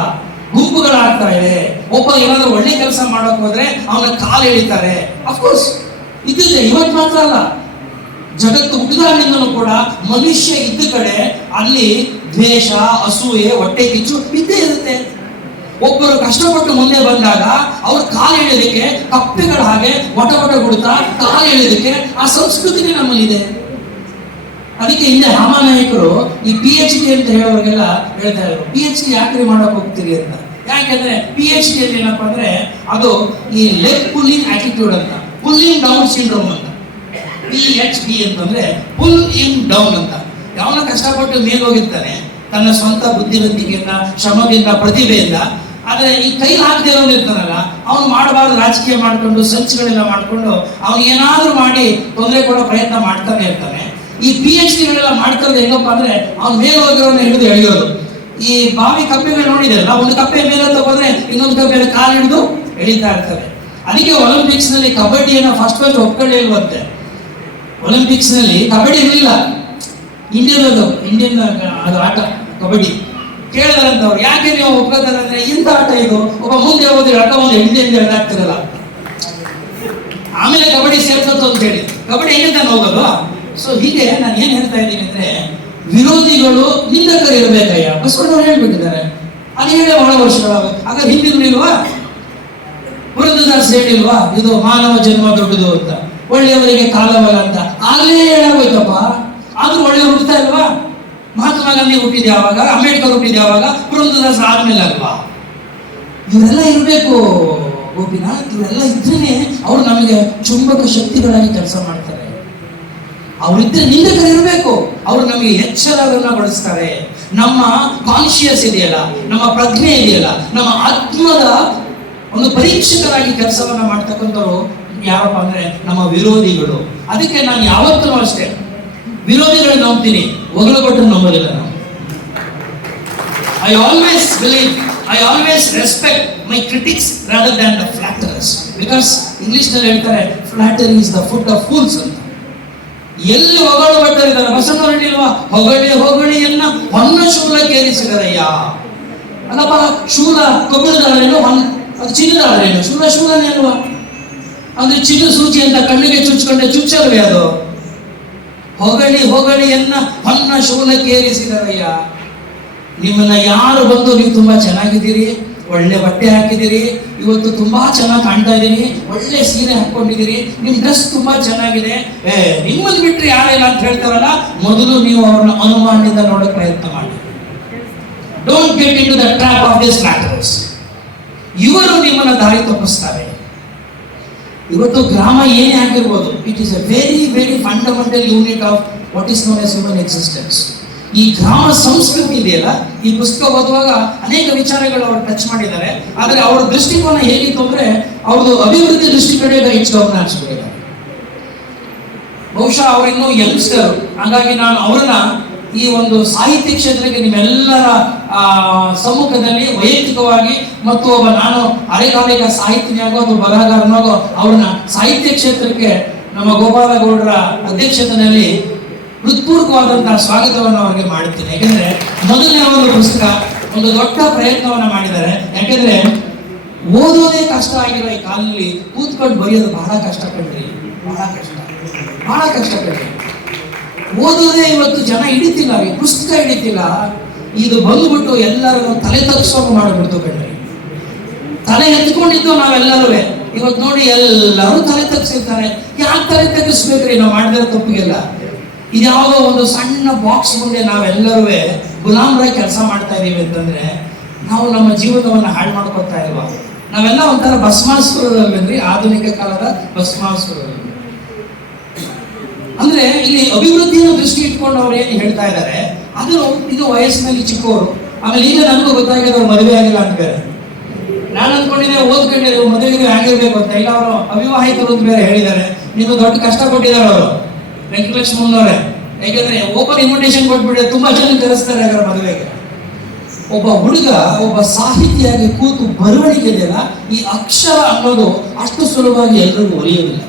ಗುಂಪುಗಳಾಗ್ತಾ ಇದೆ. ಒಬ್ಬ ಏನಾದ್ರೂ ಒಳ್ಳೆ ಕೆಲಸ ಮಾಡೋಕೆ ಹೋದ್ರೆ ಅವನ ಕಾಲು ಎಳಿತಾರೆ. ಅಫ್ಕೋರ್ಸ್ ಇದ್ದಿದೆ, ಇವತ್ತು ಮಾತ್ರ ಅಲ್ಲ, ಜಗತ್ತು ಹುಟ್ಟಿದಾಗಿಂದಲೂ ಕೂಡ ಮನುಷ್ಯ ಇದ್ದ ಕಡೆ ಅಲ್ಲಿ ದ್ವೇಷ, ಅಸೂಯೆ, ಹೊಟ್ಟೆ ಕಿಚ್ಚು ಇದ್ದೇ ಇರುತ್ತೆ. ಒಬ್ಬರು ಕಷ್ಟಪಟ್ಟು ಮುಂದೆ ಬಂದಾಗ ಅವ್ರ ಕಾಲು ಎಳೆಯೋದಕ್ಕೆ ಕಪ್ಪೆಗಳ ಹಾಗೆ ಒಟ ಗುಡ್ತಾ ಕಾಲು ಎಳೆಯೋದಕ್ಕೆ ಆ ಸಂಸ್ಕೃತಿನೇ ನಮ್ಮಲ್ಲಿದೆ. ಅದಕ್ಕೆ ಹಿಂದೆ ರಾಮನಾಯಕರು ಈ PhD ಅಂತ ಹೇಳೋರಿಗೆಲ್ಲ ಹೇಳ್ತಾ ಇದ್ರು, PhD ಯಾಕ್ರಿ ಮಾಡಕ್ ಹೋಗ್ತೀರಿ ಅಂತ. ಯಾಕೆಂದ್ರೆ PhD ಅಲ್ಲಿ ಏನಪ್ಪಾ ಅಂದ್ರೆ ಅದು ಈ ಲೆಗ್ ಪುಲ್ಲಿಂಗ್ ಆಟಿಟ್ಯೂಡ್ ಅಂತ, ಪುಲ್ಲಿಂಗ್ ಡೌನ್ ಸಿಂಡ್ರೋಮ್ ಅಂತ. PhD ಅಂತಂದ್ರೆ ಪುಲ್ ಇನ್ ಡೌನ್ ಅಂತ. ಯಾವನ ಕಷ್ಟಪಟ್ಟು ಮೇಲೆ ಹೋಗಿರ್ತಾನೆ ತನ್ನ ಸ್ವಂತ ಬುದ್ಧಿವಂತಿಕೆಯಿಂದ, ಶ್ರಮದಿಂದ, ಪ್ರತಿಭೆಯಿಂದ. ಆದ್ರೆ ಈ ಕೈ ಹಾಕದಿರೋನು ಇರ್ತಾನಲ್ಲ, ಅವನು ಮಾಡಬಾರ್ದು ರಾಜಕೀಯ ಮಾಡ್ಕೊಂಡು ಸಂಚುಗಳೆಲ್ಲ ಮಾಡ್ಕೊಂಡು ಅವನು ಏನಾದ್ರೂ ಮಾಡಿ ತೊಂದರೆ ಕೊಡೋ ಪ್ರಯತ್ನ ಮಾಡ್ತಾನೆ ಇರ್ತಾನೆ. ಈ PhDಗಳೆಲ್ಲ ಮಾಡ್ಕೊಂಡು ಹೆಂಗಪ್ಪ ಅಂದ್ರೆ ಅವ್ನು ಮೇಲೆ ಹೋಗಿರೋನ್ನ ಹಿಡಿದು ಎಳೆಯೋದು. ಈ ಬಾವಿ ಕಪ್ಪೆಗಳು ನೋಡಿದ್ರಲ್ಲ, ಒಂದು ಕಪ್ಪೆ ಮೇಲೆ ತಗೊಂಡ್ರೆ ಇನ್ನೊಂದು ಕಪ್ಪೆ ಕಾಲು ಹಿಡಿದು ಎಳಿತಾ ಇರ್ತಾರೆ. ಅದಕ್ಕೆ ಒಲಿಂಪಿಕ್ಸ್ ನಲ್ಲಿ ಕಬಡ್ಡಿಯನ್ನು ಫಸ್ಟ್ ಒಪ್ಕೊಳ್ಳಿಲ್ವಂತೆ. ಒಲಿಂಪಿಕ್ಸ್ ನಲ್ಲಿ ಕಬಡ್ಡಿ ಇರಲಿಲ್ಲ, ಇಂಡಿಯನ್ ಅದು ಆಟ ಕಬಡ್ಡಿ. ಕೇಳಿದ್ರಂತವ್ರು, ಯಾಕೆ ನೀವು ಒಪ್ಕೋತಾರೆ ಅಂದ್ರೆ ಇಂಥ ಆಟ ಇದು, ಒಬ್ಬ ಮುಂದೆ ಹೋದ್ರೆ ಆಟ ಒಂದು ಹಿಂದೆ ಆಗ್ತಿರಲ್ಲ, ಆಮೇಲೆ ಕಬಡ್ಡಿ ಸೇರ್ಸತ್ತು ಅಂತ ಹೇಳಿ ಕಬಡ್ಡಿ ಹೆಂಗೆ ಹೋಗೋದು. ಸೊ ಹೀಗೆ ನಾನು ಏನ್ ಹೇಳ್ತಾ ಇದ್ದೀನಿ ಅಂದ್ರೆ, ವಿರೋಧಿಗಳು ನಿಂದಕರಿರ್ಬೇಕಯ್ಯ, ಬಸವಣ್ಣವ್ರು ಹೇಳ್ಬಿಟ್ಟಿದ್ದಾರೆ. ಅದು ಹೇಳಿ ಬಹಳ ವರ್ಷಗಳಾಗ. ಹಾಗಾದ್ರೆ ಹಿಂದಿರ್ಲಿಲ್ವಾ? ಪುರಂದರದಾಸ್ ಹೇಳಿಲ್ವಾ ಇದು ಮಾನವ ಜನ್ಮ ದೊಡ್ಡದು ಅಂತ, ಒಳ್ಳೆಯವರಿಗೆ ಕಾಲವಲ್ಲ ಅಂತ. ಆಗ್ಲೇ ಹೇಳಾಗೋಯ್ತಪ್ಪ. ಆದ್ರೂ ಒಳ್ಳೆಯವ್ರು ಹುಡ್ತಾ ಇಲ್ವಾ? ಮಹಾತ್ಮ ಗಾಂಧಿ ಹುಟ್ಟಿದ ಯಾವಾಗ, ಅಂಬೇಡ್ಕರ್ ಹುಟ್ಟಿದ ಯಾವಾಗ, ಪುರಂದರದಾಸ್ ಆದ್ಮೇಲೆ ಅಲ್ವಾ? ಇವರೆಲ್ಲ ಇರ್ಬೇಕು ಗೋಪಿನಾಥ್. ಇವರೆಲ್ಲ ಇದ್ರೇನೆ ಅವ್ರು ನಮಗೆ ಚುಂಬಕ ಶಕ್ತಿಗಳಾಗಿ ಕೆಲಸ ಮಾಡ್ತಾರೆ. ಅವರಿದ್ರೆ ನಿಂದಕರಿರ್ಬೇಕು, ಅವ್ರು ನಮಗೆ ಎಚ್ಚರವನ್ನ ಗೊಳಿಸ್ತಾರೆ. ನಮ್ಮ ಕಾನ್ಶಿಯಸ್ ಇದೆಯಲ್ಲ, ನಮ್ಮ ಪ್ರಜ್ಞೆ ಇದೆಯಲ್ಲ, ನಮ್ಮ ಆತ್ಮದ ಒಂದು ಪರೀಕ್ಷಕರಾಗಿ ಕೆಲಸವನ್ನ ಮಾಡ್ತಕ್ಕಂಥವ್ರು ಯಾರಪ್ಪ ಅಂದ್ರೆ ನಮ್ಮ ವಿರೋಧಿಗಳು. ಅದಕ್ಕೆ ನಾನು ಯಾವತ್ತೂ ಅಷ್ಟೇ ವಿರೋಧಿಗಳನ್ನ ನಂಬ್ತೀನಿ, ಹೊಗಳಗೊಟ್ಟನ್ನು ನಂಬೋದಿಲ್ಲ ನಾವು. I always respect my critics rather than the flatterers, because English ನಲ್ಲಿ ಹೇಳ್ತಾರೆ flattery is the food of fools ಅಂತ. ಎಲ್ಲಿ ಹೊಗಳು ಬಟ್ಟರಿದ್ದಾರೆ ಬಸವಣ್ಣ ಹೇಳಿಲ್ವಾ, ಹೊಗಳಿಯನ್ನ ಹೊನ್ನ ಶೂಲಕ್ಕೇರಿಸಿದರಯ್ಯ. ಅಲ್ಲಪ್ಪ, ಶೂಲ ಕಬ್ಬಿಣದಾಳೇನು, ಅದು ಚಿನ್ನದಾಳೇನು? ಶೂಲನೇ ಅಲ್ವಾ? ಅಂದ್ರೆ ಚಿನ್ನ ಸೂಚಿ ಅಂತ ಕಣ್ಣಿಗೆ ಚುಚ್ಕೊಂಡೆ ಚುಚ್ಚಲ್ವೇ ಅದು? ಹೊಗಳಿಯನ್ನ ಹೊನ್ನ ಶೂಲಕ್ಕೇರಿಸಿದರಯ್ಯ. ನಿಮ್ಮನ್ನ ಯಾರು ಬಂದು ನೀವು ತುಂಬಾ ಚೆನ್ನಾಗಿದ್ದೀರಿ, ಒಳ್ಳೆ ಬಟ್ಟೆ ಹಾಕಿದ್ದೀರಿ, ಇವತ್ತು ತುಂಬಾ ಚೆನ್ನಾಗಿ ಕಾಣ್ತಾ ಇದ್ದೀರಿ, ಒಳ್ಳೆ ಸೀರೆ ಹಾಕೊಂಡಿದ್ದೀರಿ, ನಿಮ್ ಡ್ರೆಸ್ ತುಂಬಾ ಚೆನ್ನಾಗಿದೆ, ನಿಮ್ಮನ್ನು ಬಿಟ್ರೆ ಯಾರಿಲ್ಲ ಅಂತ ಹೇಳ್ತಾರಲ್ಲ, ಮೊದಲು ನೀವು ಅವ್ರನ್ನ ಅನುಮಾನದಿಂದ ನೋಡಕ್ ಪ್ರಯತ್ನ ಮಾಡಿ. Don't get into the trap of this flatters. ಇವರು ನಿಮ್ಮನ್ನ ದಾರಿ ತಪ್ಪಿಸ್ತಾರೆ. ಇವತ್ತು ಗ್ರಾಮ ಏನೇ ಆಗಿರ್ಬೋದು, it is a very very fundamental unit of what is known as human existence. ಈ ಗ್ರಾಮ ಸಂಸ್ಕೃತಿ ಇದೆಯಲ್ಲ, ಈ ಪುಸ್ತಕ ಓದುವಾಗ ಅನೇಕ ವಿಚಾರಗಳು ಅವರು ಟಚ್ ಮಾಡಿದ್ದಾರೆ. ಆದರೆ ಅವರ ದೃಷ್ಟಿಕೋನ ಹೇಗಿತ್ತು ಅಂದ್ರೆ, ಅವ್ರದ್ದು ಅಭಿವೃದ್ಧಿ ದೃಷ್ಟಿ ಕಡೆ ಹೆಚ್ಚು ಗಮನ ಹರಿಸ್ಕೊಂಡಿದ್ದಾರೆ. ಬಹುಶಃ ಅವರಿನ್ನೂ ಯಂಗ್ಸ್ಟರ್, ಹಾಗಾಗಿ ನಾನು ಅವರನ್ನ ಈ ಒಂದು ಸಾಹಿತ್ಯ ಕ್ಷೇತ್ರಕ್ಕೆ ನಿಮ್ಮೆಲ್ಲರ ಸಮ್ಮುಖದಲ್ಲಿ ವೈಯಕ್ತಿಕವಾಗಿ ಮತ್ತು ನಾನು ಅರೆಕಾಲಿಕ ಸಾಹಿತ್ಯನಾಗೋ ಅಥವಾ ಬರಹಗಾರನಾಗೋ ಅವ್ರನ್ನ ಸಾಹಿತ್ಯ ಕ್ಷೇತ್ರಕ್ಕೆ ನಮ್ಮ ಗೋಪಾಲಗೌಡರ ಅಧ್ಯಕ್ಷತೆಯಲ್ಲಿ ಹೃತ್ಪೂರ್ವಕವಾದಂತಹ ಸ್ವಾಗತವನ್ನು ಅವರಿಗೆ ಮಾಡುತ್ತೇನೆ. ಯಾಕೆಂದ್ರೆ ಮೊದಲನೇ ಒಂದು ಪುಸ್ತಕ ಒಂದು ದೊಡ್ಡ ಪ್ರಯತ್ನವನ್ನ ಮಾಡಿದ್ದಾರೆ. ಯಾಕೆಂದ್ರೆ ಓದೋದೇ ಕಷ್ಟ ಆಗಿರೋ ಈ ಕಾಲದಲ್ಲಿ ಕೂತ್ಕೊಂಡು ಬರೆಯೋದು ಬಹಳ ಕಷ್ಟ ಕಣ್ರಿ, ಬಹಳ ಕಷ್ಟ ಕಣ್ರಿ. ಓದೋದೇ ಇವತ್ತು ಜನ ಹಿಡಿತಿಲ್ಲ, ಈ ಪುಸ್ತಕ ಹಿಡಿತಿಲ್ಲ. ಇದು ಬಂದ್ಬಿಟ್ಟು ಎಲ್ಲರೂ ತಲೆ ತಗ್ಸೋಕೆ ಮಾಡಿಬಿಡ್ತು ಕಣ್ರಿ. ತಲೆ ಎತ್ಕೊಂಡಿದ್ದು ನಾವೆಲ್ಲರೂ ಇವತ್ತು ನೋಡಿ ಎಲ್ಲರೂ ತಲೆ ತಗ್ಸಿರ್ತಾರೆ. ಯಾಕೆ ತಲೆ ತಗ್ಗಿಸ್ಬೇಕ್ರಿ ನಾವು ಮಾಡಿದಿರೋ ತಪ್ಪಿಗೆಲ್ಲ? ಇದ್ಯಾವುದೋ ಒಂದು ಸಣ್ಣ ಬಾಕ್ಸ್ ಮುಂದೆ ನಾವೆಲ್ಲರೂ ಗುಲಾಮರಾಗಿ ಕೆಲಸ ಮಾಡ್ತಾ ಇದೀವಿ ಅಂತಂದ್ರೆ ನಾವು ನಮ್ಮ ಜೀವನವನ್ನು ಹಾಳು ಮಾಡ್ಕೊತಾ ಇಲ್ವಾ? ನಾವೆಲ್ಲ ಒಂಥರ ಭಸ್ಮಾಸುರರಲ್ವೇನ್ರಿ, ಆಧುನಿಕ ಕಾಲದ ಭಸ್ಮಾಸುರರು. ಅಂದ್ರೆ ಇಲ್ಲಿ ಅಭಿವೃದ್ಧಿಯನ್ನು ದೃಷ್ಟಿ ಇಟ್ಕೊಂಡು ಅವ್ರು ಏನು ಹೇಳ್ತಾ ಇದ್ದಾರೆ, ಇದು ವಯಸ್ಸಿನಲ್ಲಿ ಚಿಕ್ಕವರು. ಆಮೇಲೆ ಈಗ ನನಗೂ ಗೊತ್ತಾಗಿದ್ದು ಅವ್ರು ಮದುವೆ ಆಗಿಲ್ಲ ಅಂತ ಬೇರೆ. ನಾನು ಅಂದ್ಕೊಂಡಿದ್ದೆ ಓದ್ಕೊಂಡಿದ್ದೆ ಮದುವೆಗೆ ಆಗಿರ್ಬೇಕು ಅಂತ. ಇಲ್ಲ ಅವರು ಅವಿವಾಹಿತರು ಅಂತ ಬೇರೆ ಹೇಳಿದ್ದಾರೆ. ನೀವು ದೊಡ್ಡ ಕಷ್ಟ ಕೊಟ್ಟಿದ್ದಾರೆ ಅವರು ವೆಂಕಟಲಕ್ಷ್ಮಣ್ಣವರೇ. ಯಾಕೆಂದ್ರೆ ಓಪನ್ ಇನ್ವಿಟೇಷನ್ ಕೊಟ್ಬಿಟ್ಟೆ, ತುಂಬಾ ಜನ ಕರೆಸ್ತಾರೆ ಅದರ ಮದುವೆಗೆ. ಒಬ್ಬ ಹುಡುಗ ಒಬ್ಬ ಸಾಹಿತಿಯಾಗಿ ಕೂತು ಬರವಣಿಗೆ ಇದೆಯಲ್ಲ, ಈ ಅಕ್ಷರ ಅನ್ನೋದು ಅಷ್ಟು ಸುಲಭವಾಗಿ ಎಲ್ರಿಗೂ ಒಲಿಯೋದಿಲ್ಲ.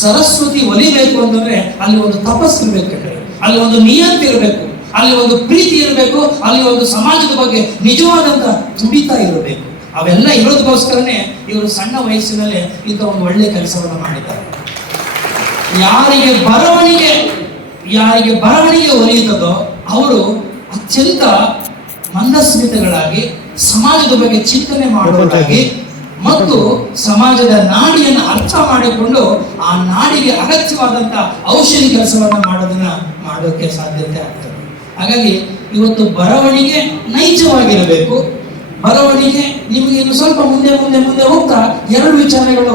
ಸರಸ್ವತಿ ಒಲಿಬೇಕು ಅಂತಂದ್ರೆ ಅಲ್ಲಿ ಒಂದು ತಪಸ್ಸು ಇರ್ಬೇಕಂದ್ರೆ, ಅಲ್ಲಿ ಒಂದು ನಿಯಂತ ಇರಬೇಕು, ಅಲ್ಲಿ ಒಂದು ಪ್ರೀತಿ ಇರಬೇಕು, ಅಲ್ಲಿ ಒಂದು ಸಮಾಜದ ಬಗ್ಗೆ ನಿಜವಾದಂತ ತುಡಿತ ಇರಬೇಕು. ಅವೆಲ್ಲ ಇರೋದಕ್ಕೋಸ್ಕರನೇ ಇವರು ಸಣ್ಣ ವಯಸ್ಸಿನಲ್ಲೇ ಇಂಥ ಒಂದು ಒಳ್ಳೆ ಕೆಲಸವನ್ನು ಮಾಡಿದ್ದಾರೆ. ಯಾರಿಗೆ ಬರವಣಿಗೆ ಒಲಿಯುತ್ತದೋ ಅವರು ಅತ್ಯಂತ ಮಂದಸ್ಮಿತಗಳಾಗಿ ಸಮಾಜದ ಬಗ್ಗೆ ಚಿಂತನೆ ಮಾಡುವುದಾಗಿ ಮತ್ತು ಸಮಾಜದ ನಾಡಿಯನ್ನು ಅರ್ಥ ಮಾಡಿಕೊಂಡು ಆ ನಾಡಿಗೆ ಅಗತ್ಯವಾದಂತ ಔಷಧಿ ಕೆಲಸವನ್ನ ಮಾಡೋದಕ್ಕೆ ಸಾಧ್ಯತೆ ಆಗ್ತದೆ. ಹಾಗಾಗಿ ಇವತ್ತು ಬರವಣಿಗೆ ನೈಜವಾಗಿರಬೇಕು. ಬರವಣಿಗೆ ನಿಮಗೆ ಇನ್ನು ಸ್ವಲ್ಪ ಮುಂದೆ ಹೋಗ್ತಾ ಎರಡು ವಿಚಾರಗಳು